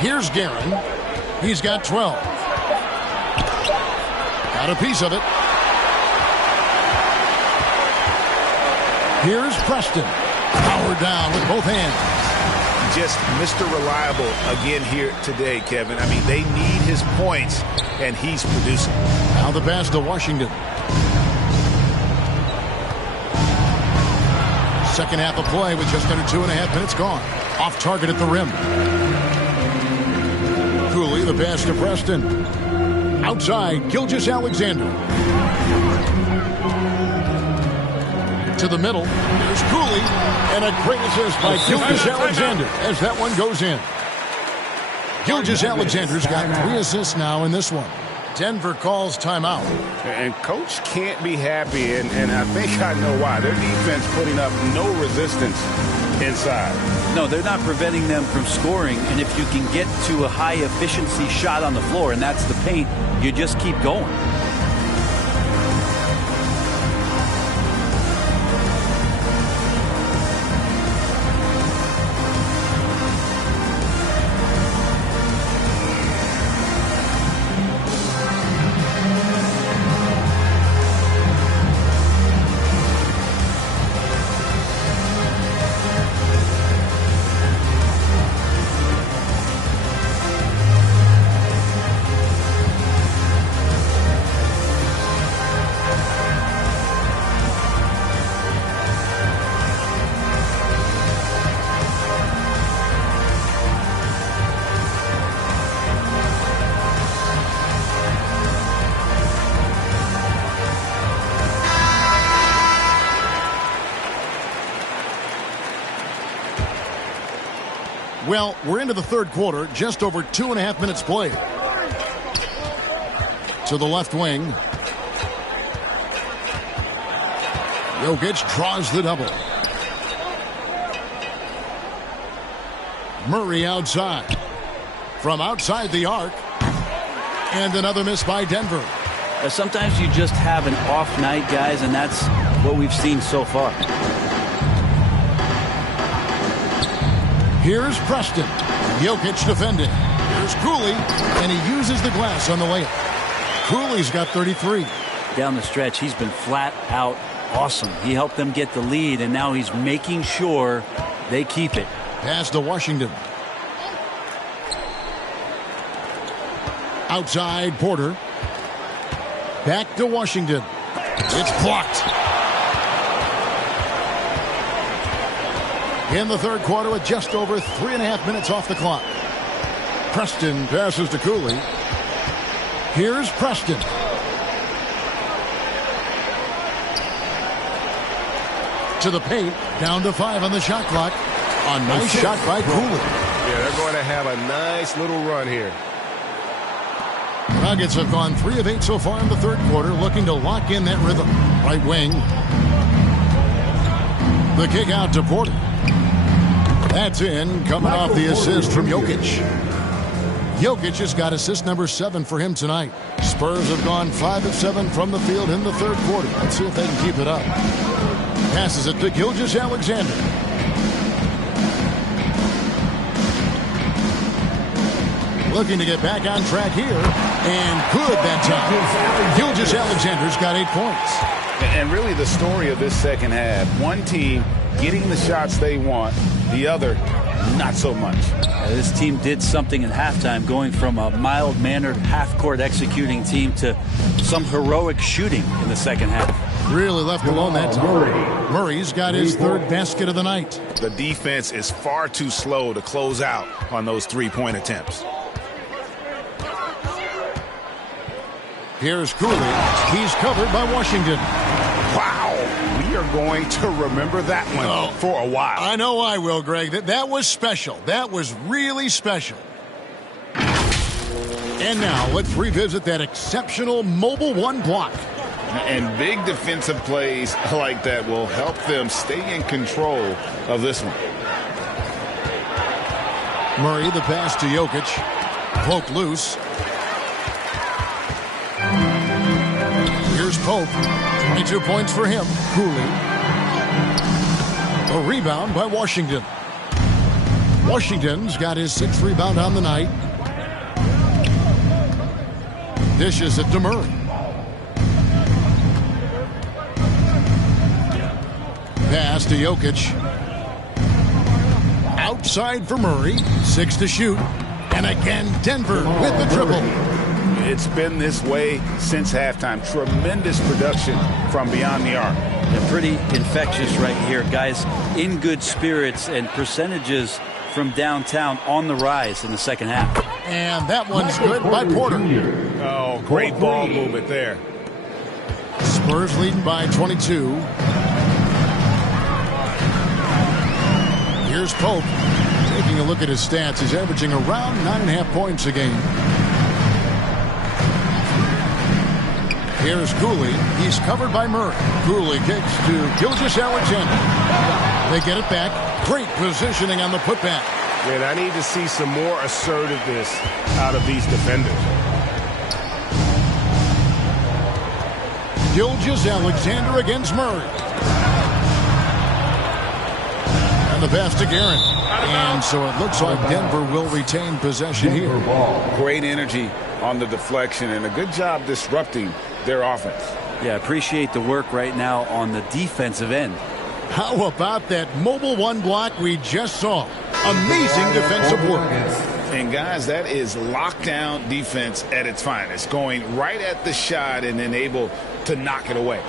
Here's Guerin. He's got 12. Got a piece of it. Here's Preston. Powered down with both hands. Just Mr. Reliable again here today, Kevin. I mean, they need his points, and he's producing. Now the pass to Washington. Second half of play with just under 2.5 minutes gone. Off target at the rim. Cooley, the pass to Preston. Outside, Gilgeous-Alexander. To the middle, there's Cooley, and a great assist by Gilgeous-Alexander as that one goes in. Gilgeous-Alexander's got 3 assists now in this one. Denver calls timeout. And coach can't be happy, and I think I know why. Their defense putting up no resistance inside. No, they're not preventing them from scoring, and if you can get to a high-efficiency shot on the floor, and that's the paint, you just keep going. Well, we're into the third quarter, just over 2.5 minutes played. To the left wing. Jokic draws the double. Murray outside. From outside the arc. And another miss by Denver. Sometimes you just have an off night, guys, and that's what we've seen so far. Here's Preston. Jokic defending. Here's Cooley, and he uses the glass on the layup. Cooley's got 33. Down the stretch, he's been flat out awesome. He helped them get the lead, and now he's making sure they keep it. Pass to Washington. Outside, Porter. Back to Washington. It's blocked. In the third quarter with just over 3.5 minutes off the clock. Preston passes to Cooley. Here's Preston. To the paint, down to 5 on the shot clock. A nice shot by Cooley. Yeah, they're going to have a nice little run here. Nuggets have gone 3 of 8 so far in the third quarter, looking to lock in that rhythm. Right wing. The kick out to Porter. That's in, coming off the assist from Jokic. Jokic has got assist number 7 for him tonight. Spurs have gone 5 of 7 from the field in the third quarter. Let's see if they can keep it up. Passes it to Gilgeous-Alexander. Looking to get back on track here. And good that time. Gilgeous-Alexander's got 8 points. And really the story of this second half, one team getting the shots they want, the other not so much. This team did something at halftime, going from a mild-mannered half-court executing team to some heroic shooting in the second half. Really left alone that time. Murray's got his 3rd basket of the night. The defense is far too slow to close out on those 3-point attempts. Here's Cooley. He's covered by Washington. Wow. We are going to remember that one for a while. I know I will, Greg. That was special. That was really special. And now let's revisit that exceptional Mobile 1 block. And big defensive plays like that will help them stay in control of this one. Murray, the pass to Jokic. Poke loose. Here's Pope. 22 points for him. Cooley. A rebound by Washington. Washington's got his 6th rebound on the night. Dishes it to Murray. Pass to Jokic. Outside for Murray. 6 to shoot. And again, Denver with the triple. It's been this way since halftime. Tremendous production from beyond the arc. They're pretty infectious right here. Guys in good spirits, and percentages from downtown on the rise in the second half. And that one's good by Porter. Oh, great ball movement there. Spurs leading by 22. Here's Pope. Taking a look at his stats, he's averaging around 9.5 points a game. Here's Cooley. He's covered by Murray. Cooley kicks to Gilgeous-Alexander. They get it back. Great positioning on the putback. Man, I need to see some more assertiveness out of these defenders. Gilgeous-Alexander against Murray. And the pass to Guerin. And so it looks like Denver will retain possession here. Great energy on the deflection and a good job disrupting their offense. Yeah, appreciate the work right now on the defensive end. How about that mobile one block we just saw? Amazing defensive work. And guys, that is lockdown defense at its finest. Going right at the shot and then able to knock it away.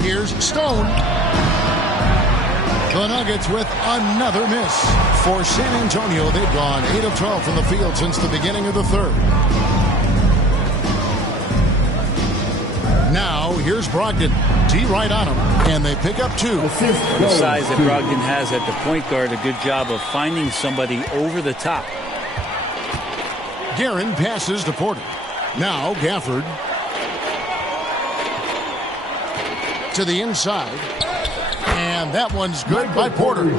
Here's Stone. The Nuggets with another miss. For San Antonio, they've gone 8 of 12 from the field since the beginning of the third. Now, here's Brogdon. T right on him, and they pick up 2. The size that Brogdon has at the point guard, a good job of finding somebody over the top. Guerin passes to Porter. Now, Gafford. To the inside. And that one's good by Porter.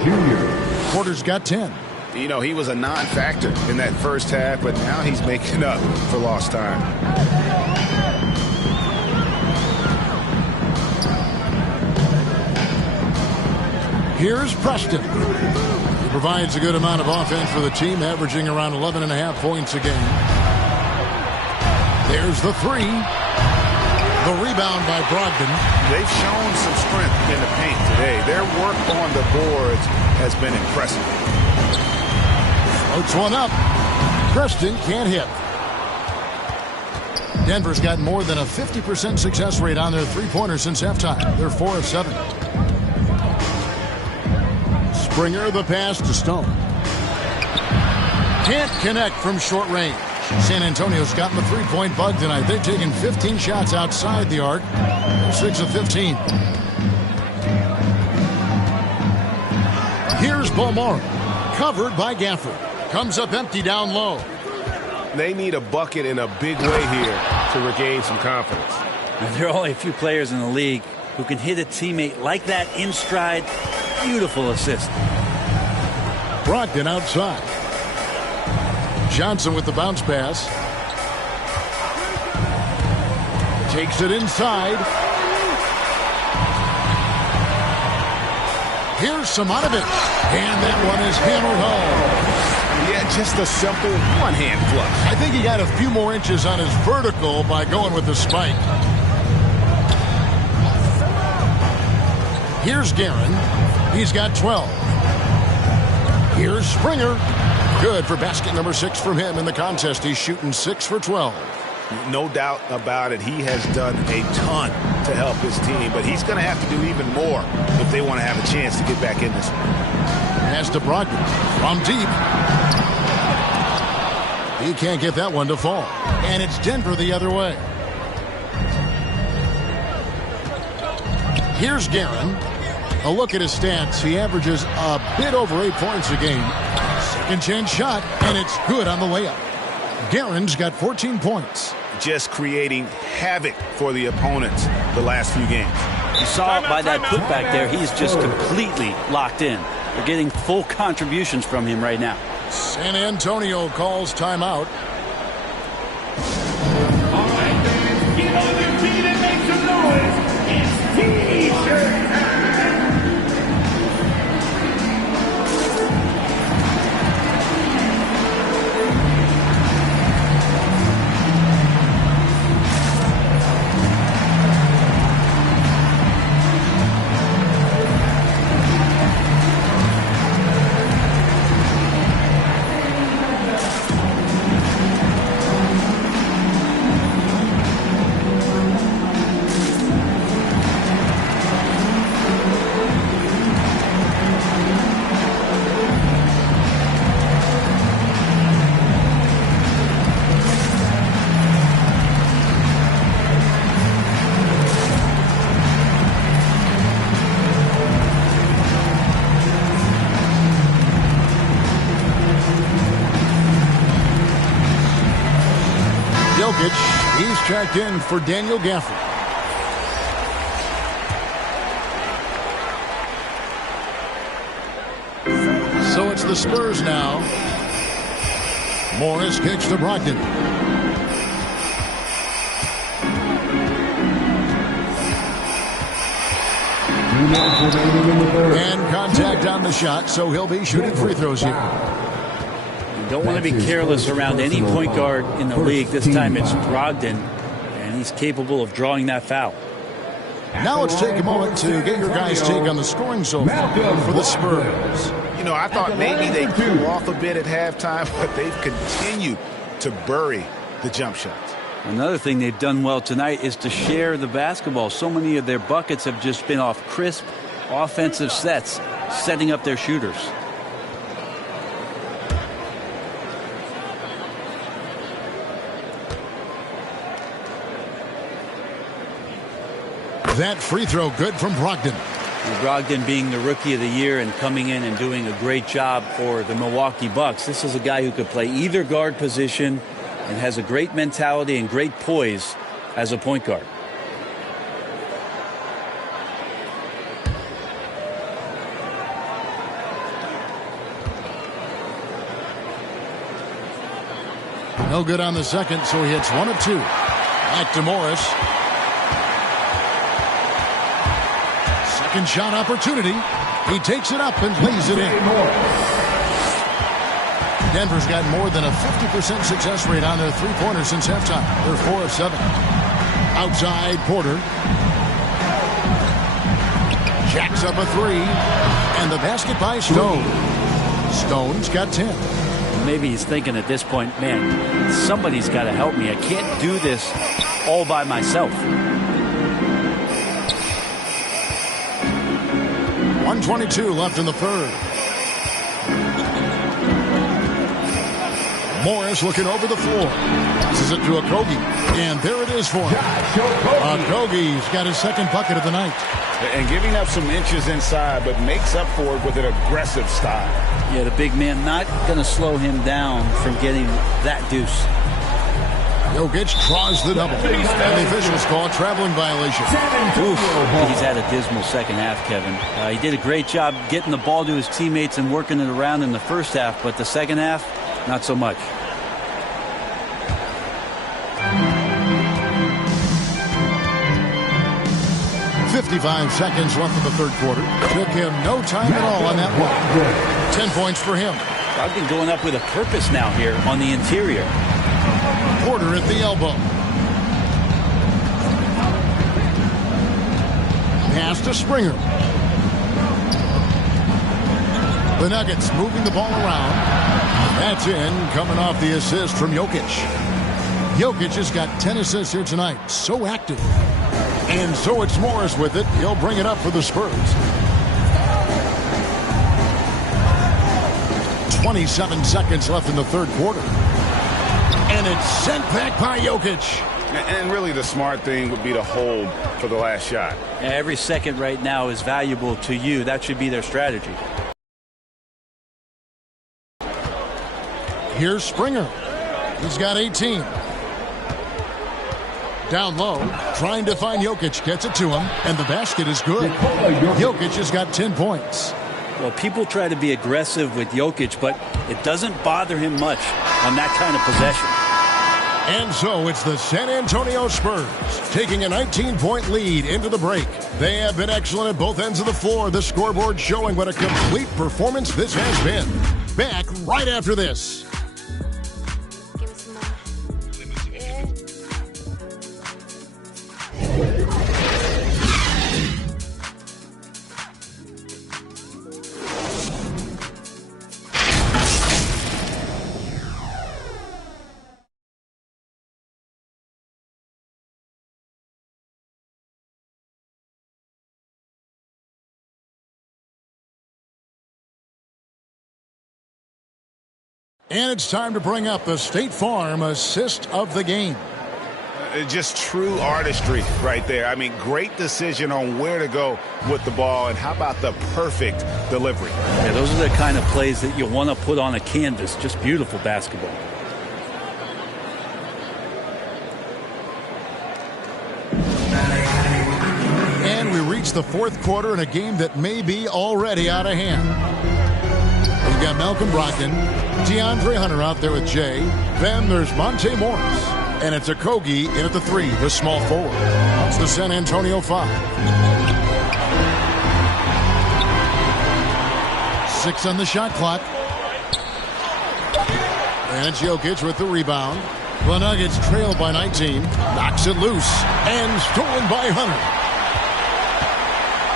Porter's got 10. You know, he was a non-factor in that first half, but now he's making up for lost time. Here's Preston. He provides a good amount of offense for the team, averaging around 11.5 points a game. There's the 3. The rebound by Brogdon. They've shown some strength in the paint today. Their work on the boards has been impressive. Floats one up. Preston can't hit. Denver's got more than a 50% success rate on their three-pointers since halftime. They're 4 of 7. Springer the pass to Stone. Can't connect from short range. San Antonio's gotten the three-point bug tonight. They've taken 15 shots outside the arc. 6 of 15. Here's Bomar. Covered by Gafford. Comes up empty down low. They need a bucket in a big way here to regain some confidence. And there are only a few players in the league who can hit a teammate like that in stride. Beautiful assist. Brogdon outside. Johnson with the bounce pass. Takes it inside. Here's Simonovic. And that one is hammered home. Yeah, just a simple one-hand flush. I think he got a few more inches on his vertical by going with the spike. Here's Guerin. He's got 12. Here's Springer. Good for basket number 6 from him in the contest. He's shooting 6 for 12. No doubt about it. He has done a ton to help his team, but he's going to have to do even more if they want to have a chance to get back in this one. Pass to Brogdon from deep. He can't get that one to fall. And it's Denver the other way. Here's Guerin. A look at his stats. He averages a bit over 8 points a game. Second chance shot, and it's good on the layup. Guerin's got 14 points. Just creating havoc for the opponents the last few games. You saw by that putback there, he's just completely locked in. They're getting full contributions from him right now. San Antonio calls timeout. All right, fans, get on your feet and make some noise. It's T-shirt time. Jokic, he's checked in for Daniel Gafford. So it's the Spurs now. Morris kicks to Brogdon. And contact on the shot, so he'll be shooting free throws here. You don't want to be careless around any point guard in the league. This time it's Brogdon, and he's capable of drawing that foul. Now let's take a moment to get your guys' take on the scoring so far for the Spurs. You know, I thought maybe they'd cool off a bit at halftime, but they've continued to bury the jump shots. Another thing they've done well tonight is to share the basketball. So many of their buckets have just been off crisp offensive sets, setting up their shooters. That free throw good from Brogdon. Brogdon being the rookie of the year and coming in and doing a great job for the Milwaukee Bucks. This is a guy who could play either guard position and has a great mentality and great poise as a point guard. No good on the second, so he hits 1 of 2. Back to Morris. Second shot opportunity. He takes it up and lays it in. Denver's got more than a 50% success rate on their three-pointers since halftime. They're 4 of 7. Outside, Porter. Jacks up a 3. And the basket by Stone. Stone's got 10. Maybe he's thinking at this point, man, somebody's got to help me. I can't do this all by myself. 1:22 left in the third. Morris looking over the floor. Passes it to Okogie. And there it is for him. Okogie's got his second bucket of the night. And giving up some inches inside, but makes up for it with an aggressive style. Yeah, the big man not going to slow him down from getting that deuce. Jokic draws the double. And the officials call a traveling violation. Oof, he's had a dismal second half, Kevin. He did a great job getting the ball to his teammates and working it around in the first half, but the second half, not so much. .55 seconds left in the third quarter. Took him no time at all on that one. 10 points for him. I've been going up with a purpose now here on the interior. Porter at the elbow. Pass to Springer. The Nuggets moving the ball around. That's in, coming off the assist from Jokic. Jokic has got 10 assists here tonight. So active. And so it's Morris with it. He'll bring it up for the Spurs. 27 seconds left in the third quarter. And it's sent back by Jokic. And really the smart thing would be to hold for the last shot. Every second right now is valuable to you. That should be their strategy. Here's Springer. He's got 18. Down low, trying to find Jokic, gets it to him, and the basket is good. Jokic has got 10 points. Well, people try to be aggressive with Jokic, but it doesn't bother him much on that kind of possession. And so it's the San Antonio Spurs taking a 19-point lead into the break. They have been excellent at both ends of the floor. The scoreboard showing what a complete performance this has been. Back right after this. And it's time to bring up the State Farm assist of the game. Just true artistry right there. I mean, great decision on where to go with the ball, and how about the perfect delivery? Yeah, those are the kind of plays that you want to put on a canvas. Just beautiful basketball. It's the fourth quarter in a game that may be already out of hand. We've got Malcolm Brogdon, DeAndre Hunter out there with Jay. Then there's Monte Morris. And it's Okogie in at the 3, the small forward. That's the San Antonio 5. 6 on the shot clock. And it's Jokic with the rebound. The Nuggets trail by 19. Knocks it loose. And stolen by Hunter.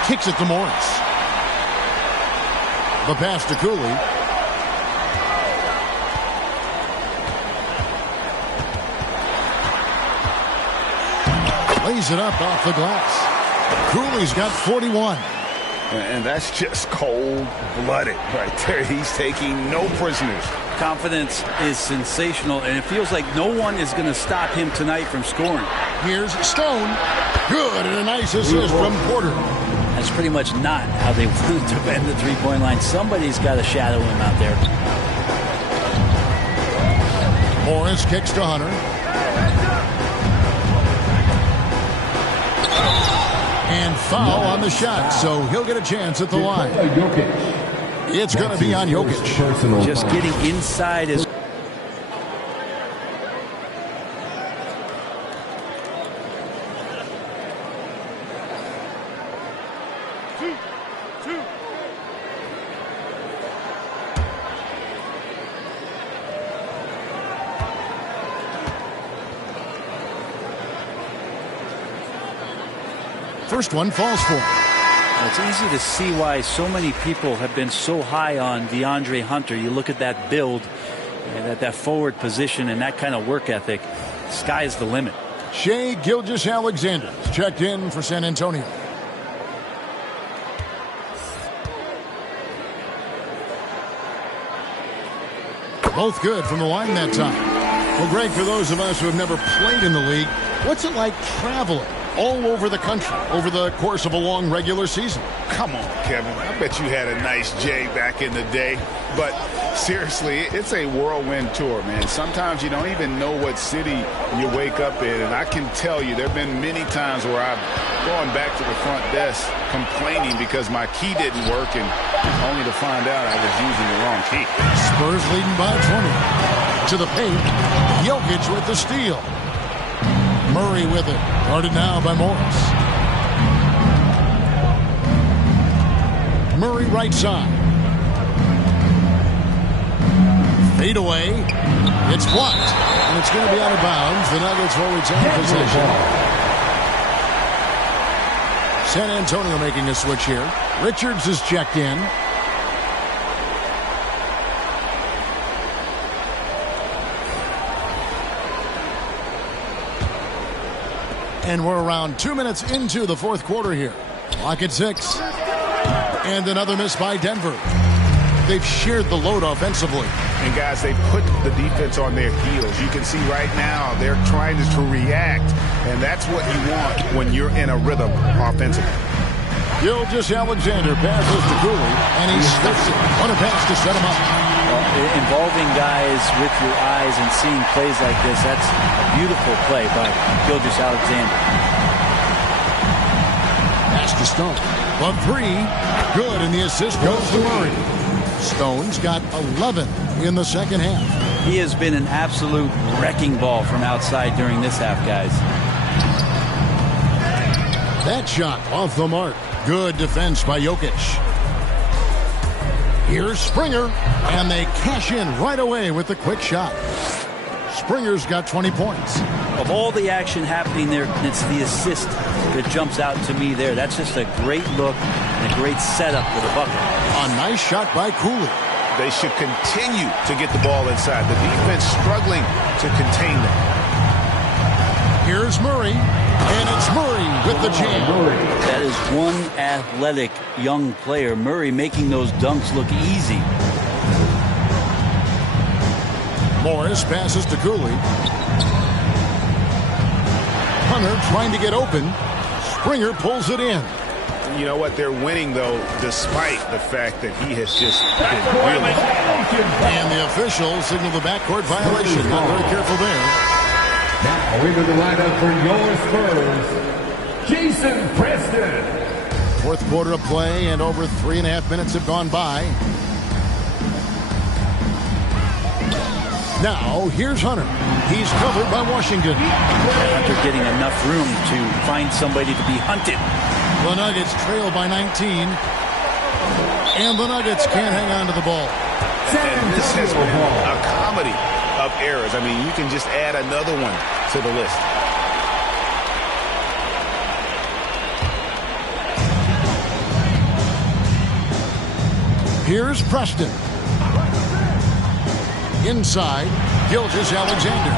Kicks it to Morris. The pass to Cooley. Lays it up off the glass. Cooley's got 41. And that's just cold-blooded right there. He's taking no prisoners. Confidence is sensational, and it feels like no one is going to stop him tonight from scoring. Here's Stone. Good, and a nice assist from Porter. That's pretty much not how they want to defend the three-point line. Somebody's got to shadow him out there. Morris kicks to Hunter. And foul on the shot, so he'll get a chance at the line. It's going to be on Jokic. Just getting inside his... First one falls for him. It's easy to see why so many people have been so high on DeAndre Hunter. You look at that build and at that forward position and that kind of work ethic. Sky's the limit. Shai Gilgeous-Alexander checked in for San Antonio. Both good from the line that time. Well, Greg, for those of us who have never played in the league, what's it like traveling all over the country over the course of a long regular season? Come on, Kevin. I bet you had a nice J back in the day. But seriously, it's a whirlwind tour, man. Sometimes you don't even know what city you wake up in. And I can tell you there have been many times where I've gone back to the front desk complaining because my key didn't work, and only to find out I was using the wrong key. Spurs leading by 20. To the paint. Jokic with the steal. Murray with it. Guarded now by Morris. Murray right side. Fade away. It's blocked. And it's going to be out of bounds. The Nuggets will retain possession. San Antonio making a switch here. Richards is checked in. And we're around 2 minutes into the fourth quarter here. Clock at 6. And another miss by Denver. They've shared the load offensively. And guys, they put the defense on their heels. You can see right now they're trying to react. And that's what you want when you're in a rhythm offensively. Gilgeous-Alexander passes to Cooley, and he stuffs it. What a pass to set him up. Involving guys with your eyes and seeing plays like this, that's a beautiful play by Gilgeous-Alexander. Pass to Stone. But 3, good, and the assist goes to Murray. Stone's got 11 in the second half. He has been an absolute wrecking ball from outside during this half, guys. That shot off the mark. Good defense by Jokic. Here's Springer, and they cash in right away with the quick shot. Springer's got 20 points. Of all the action happening there, it's the assist that jumps out to me there. That's just a great look and a great setup for the bucket. A nice shot by Cooley. They should continue to get the ball inside. The defense struggling to contain them. Here's Murray, and it's Murray with the jam. That is one athletic young player. Murray making those dunks look easy. Morris passes to Cooley. Hunter trying to get open. Springer pulls it in. You know what? They're winning, though, despite the fact that he has just been really off. And the officials signal the backcourt violation. Not very careful there. Now into the lineup for your Spurs, Jason Preston. Fourth quarter of play, and over 3.5 minutes have gone by. Now, here's Hunter. He's covered by Washington. After getting enough room to find somebody to be hunted. The Nuggets trail by 19. And the Nuggets can't hang on to the ball. And this has been a comedy of errors. I mean, you can just add another one to the list. Here's Preston. Inside, Gilgeous-Alexander.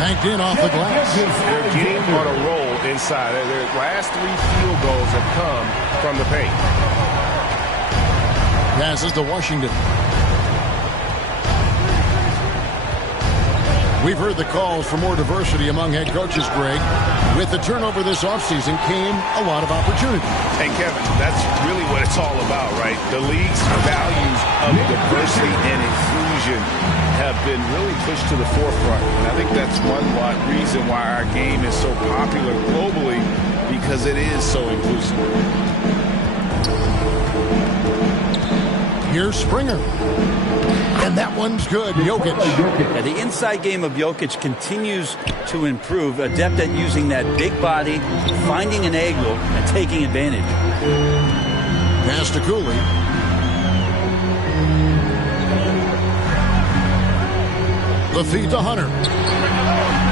Banked in off the glass. They're getting on a roll inside. Their last 3 field goals have come from the paint. Passes to Washington. We've heard the calls for more diversity among head coaches, Greg. With the turnover this offseason came a lot of opportunity. And Kevin, that's really what it's all about, right? The league's values of diversity and inclusion have been really pushed to the forefront. And I think that's one reason why our game is so popular globally, because it is so inclusive. Here's Springer. And that one's good. Jokic. Yeah, the inside game of Jokic continues to improve. Adept at using that big body, finding an angle, and taking advantage. Pass to Cooley. The feed to Hunter.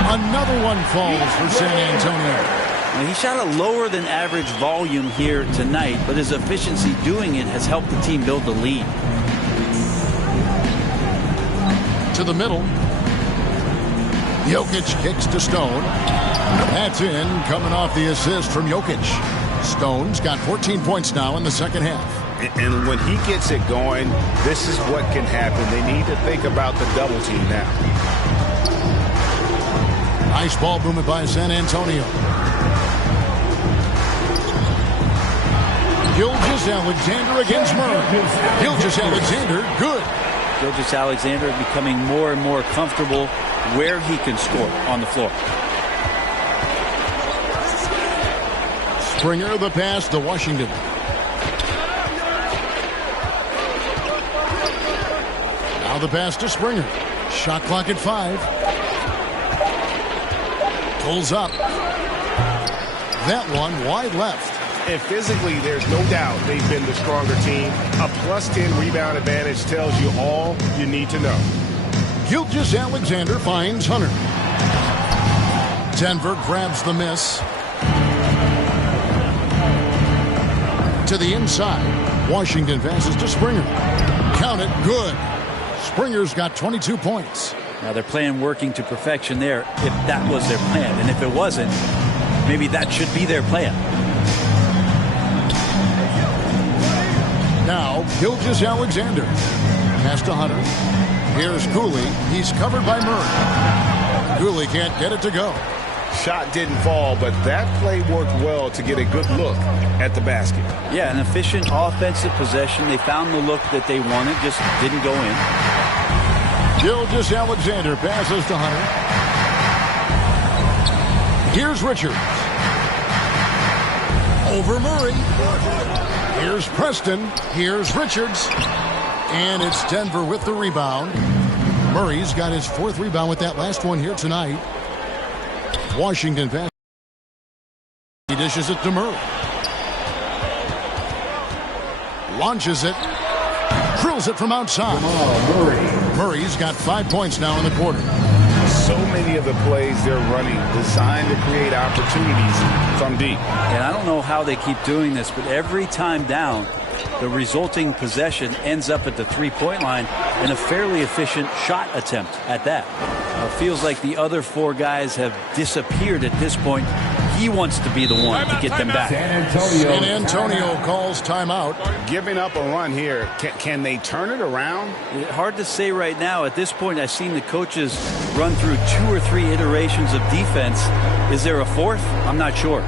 Another one falls for San Antonio. Now, he shot a lower than average volume here tonight, but his efficiency doing it has helped the team build the lead. To the middle. Jokic kicks to Stone. That's in, coming off the assist from Jokic. Stone's got 14 points now in the second half. And when he gets it going, this is what can happen. They need to think about the double team now. Nice ball movement by San Antonio. Gilgeous-Alexander against Murray. Gilgeous-Alexander, good. Gilgeous-Alexander becoming more and more comfortable where he can score on the floor. Springer the pass to Washington. Now the pass to Springer. Shot clock at 5. Pulls up. That one wide left. And physically, there's no doubt they've been the stronger team. A +10 rebound advantage tells you all you need to know. Gilgeous-Alexander finds Hunter. Denver grabs the miss. To the inside. Washington passes to Springer. Count it, good. Springer's got 22 points. Now they're playing working to perfection there if that was their plan. And if it wasn't, maybe that should be their plan. Now, Gilgeous-Alexander. Pass to Hunter. Here's Cooley. He's covered by Murray. Cooley can't get it to go. Shot didn't fall, but that play worked well to get a good look at the basket. Yeah, an efficient offensive possession. They found the look that they wanted, just didn't go in. Gilgeous-Alexander passes to Hunter. Here's Richards. Over Murray. Here's Preston. Here's Richards. And it's Denver with the rebound. Murray's got his 4th rebound with that last one here tonight. Washington pass. He dishes it to Murray. Launches it. Drills it from outside. Murray's got 5 points now in the quarter. So many of the plays they're running designed to create opportunities from deep. And I don't know how they keep doing this, but every time down, the resulting possession ends up at the 3-point line and a fairly efficient shot attempt at that. It feels like the other 4 guys have disappeared at this point. He wants to be the one to get them back. San Antonio calls timeout. Giving up a run here. Can they turn it around? Hard to say right now. At this point, I've seen the coaches run through 2 or 3 iterations of defense. Is there a 4th? I'm not sure.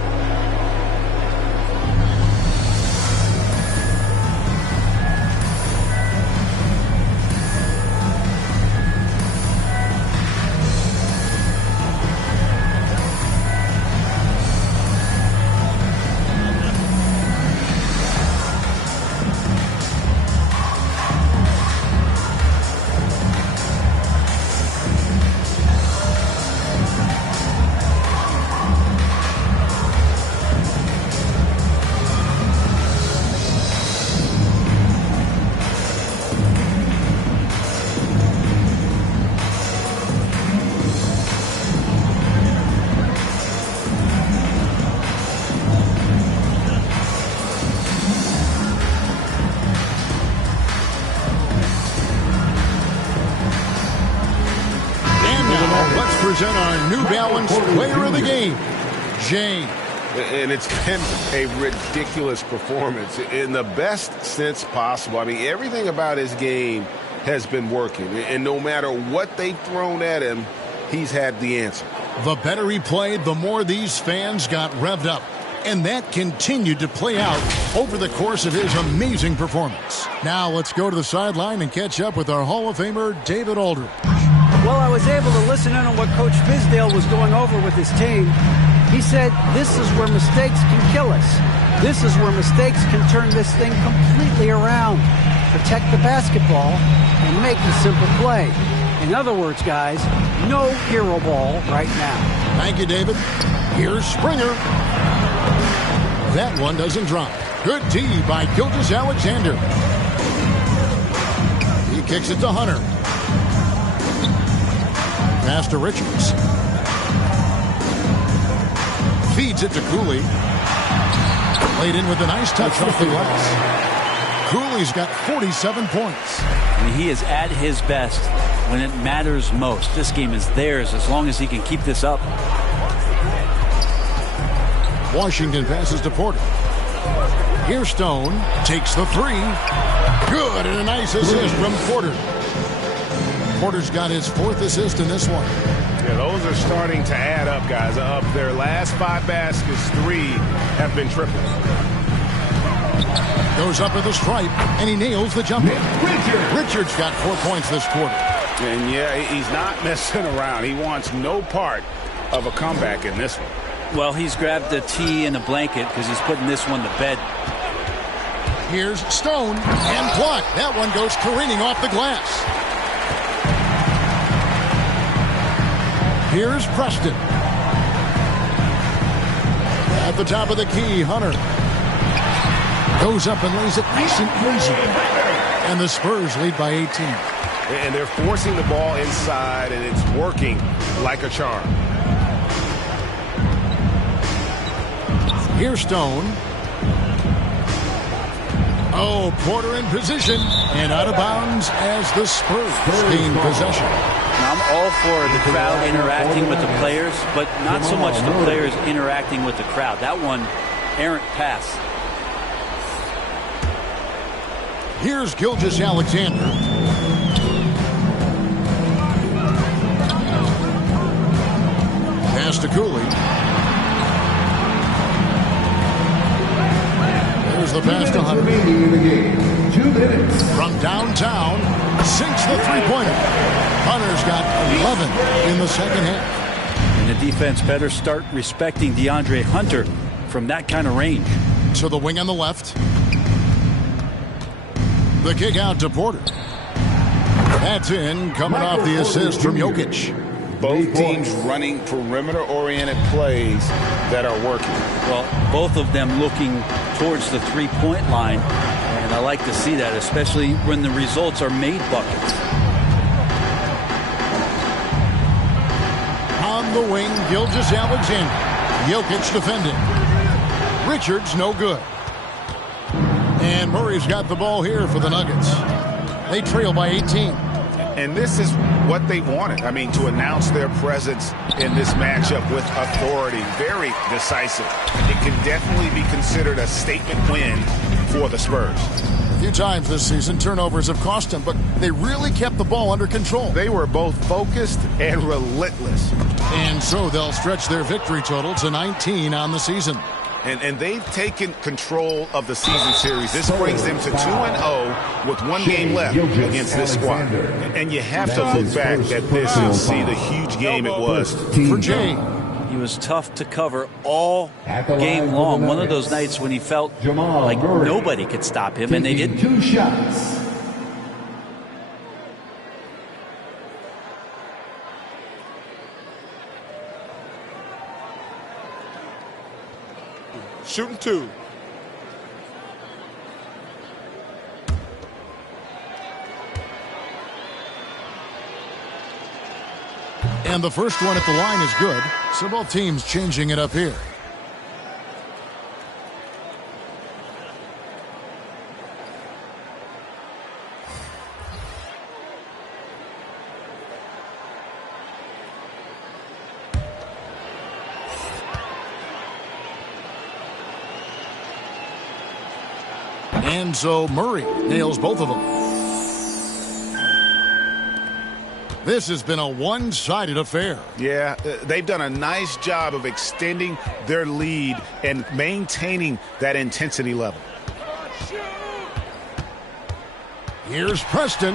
present our New Balance Player of the Game, Jay. And it's been a ridiculous performance in the best sense possible. I mean, everything about his game has been working. And no matter what they've thrown at him, he's had the answer. The better he played, the more these fans got revved up. And that continued to play out over the course of his amazing performance. Now let's go to the sideline and catch up with our Hall of Famer, David Aldridge. Well, I was able to listen in on what Coach Fizdale was going over with his team. He said, this is where mistakes can kill us. This is where mistakes can turn this thing completely around. Protect the basketball and make the simple play. In other words, guys, no hero ball right now. Thank you, David. Here's Springer. That one doesn't drop. Good D by Gilgeous-Alexander. He kicks it to Hunter. Pass to Richards. Feeds it to Cooley. Played in with a nice touch off the glass. Cooley's got 47 points. I mean, he is at his best when it matters most. This game is theirs as long as he can keep this up. Washington passes to Porter. Here's Stone. Takes the three. Good, and a nice assist from Porter. Porter's got his 4th assist in this one. Yeah, those are starting to add up, guys. Up their last 5 baskets, 3 have been triples. Goes up with a stripe, and he nails the jumper. Richards got 4 points this quarter. And yeah, he's not messing around. He wants no part of a comeback in this one. Well, he's grabbed a tee and a blanket because he's putting this one to bed. Here's Stone, and blocked. That one goes careening off the glass. Here's Preston. At the top of the key, Hunter. Goes up and lays it nice and easy. And the Spurs lead by 18. And they're forcing the ball inside, and it's working like a charm. Here's Stone. Oh, Porter in position and out of bounds as the Spurs gain possession. Now, I'm all for the crowd interacting with the players, but not so much the players interacting with the crowd. That one, errant pass. Here's Gilgeous-Alexander. Pass to Cooley. There's the pass to Hunter. 2 minutes. From downtown, sinks the three-pointer. Hunter's got 11 in the second half. And the defense better start respecting DeAndre Hunter from that kind of range. To the wing on the left. The kick out to Porter. That's in, coming off the assist from Jokic. Both teams running perimeter-oriented plays that are working. Well, both of them looking towards the three-point line, and I like to see that, especially when the results are made buckets. On the wing, Gilgeous-Alexander. Jokic defending. Richards, no good. And Murray's got the ball here for the Nuggets. They trail by 18. And this is what they wanted. I mean, to announce their presence in this matchup with authority. Very decisive. It can definitely be considered a statement win for the Spurs. A few times this season, turnovers have cost them, but they really kept the ball under control. They were both focused and relentless. And so they'll stretch their victory total to 19 on the season. And they've taken control of the season series. This brings them to 2-0 with 1 game left against this squad. And you have to look back at this and see the huge game it was for Jay. He was tough to cover all game long. One of those nights when he felt like nobody could stop him, and they didn't. 2 shots. Shooting 2. And the first one at the line is good. So both teams changing it up here. And so Murray nails both of them. This has been a one-sided affair. Yeah, they've done a nice job of extending their lead and maintaining that intensity level. Here's Preston,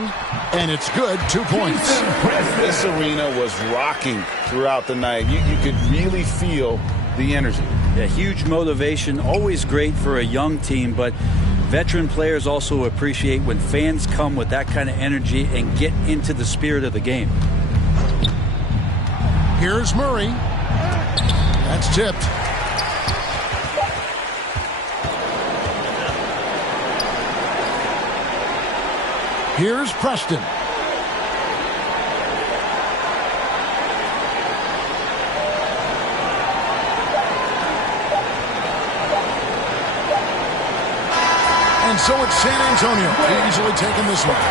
and it's good. 2 points. This arena was rocking throughout the night. You could really feel the energy. Yeah, huge motivation, always great for a young team, but veteran players also appreciate when fans come with that kind of energy and get into the spirit of the game. Here's Murray. That's tipped. Here's Preston. And so it's San Antonio easily taking this one.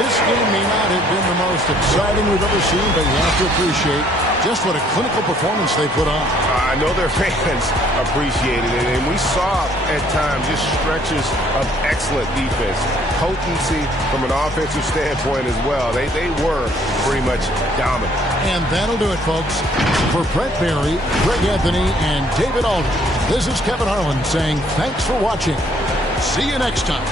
This game may not have been the most exciting we've ever seen, but you have to appreciate just what a clinical performance they put on. I know their fans appreciated it, and we saw at times just stretches of excellent defense. Potency from an offensive standpoint as well. They were pretty much dominant. And that'll do it, folks. For Brett Barry, Greg Anthony, and David Alden, this is Kevin Harlan saying thanks for watching. See you next time.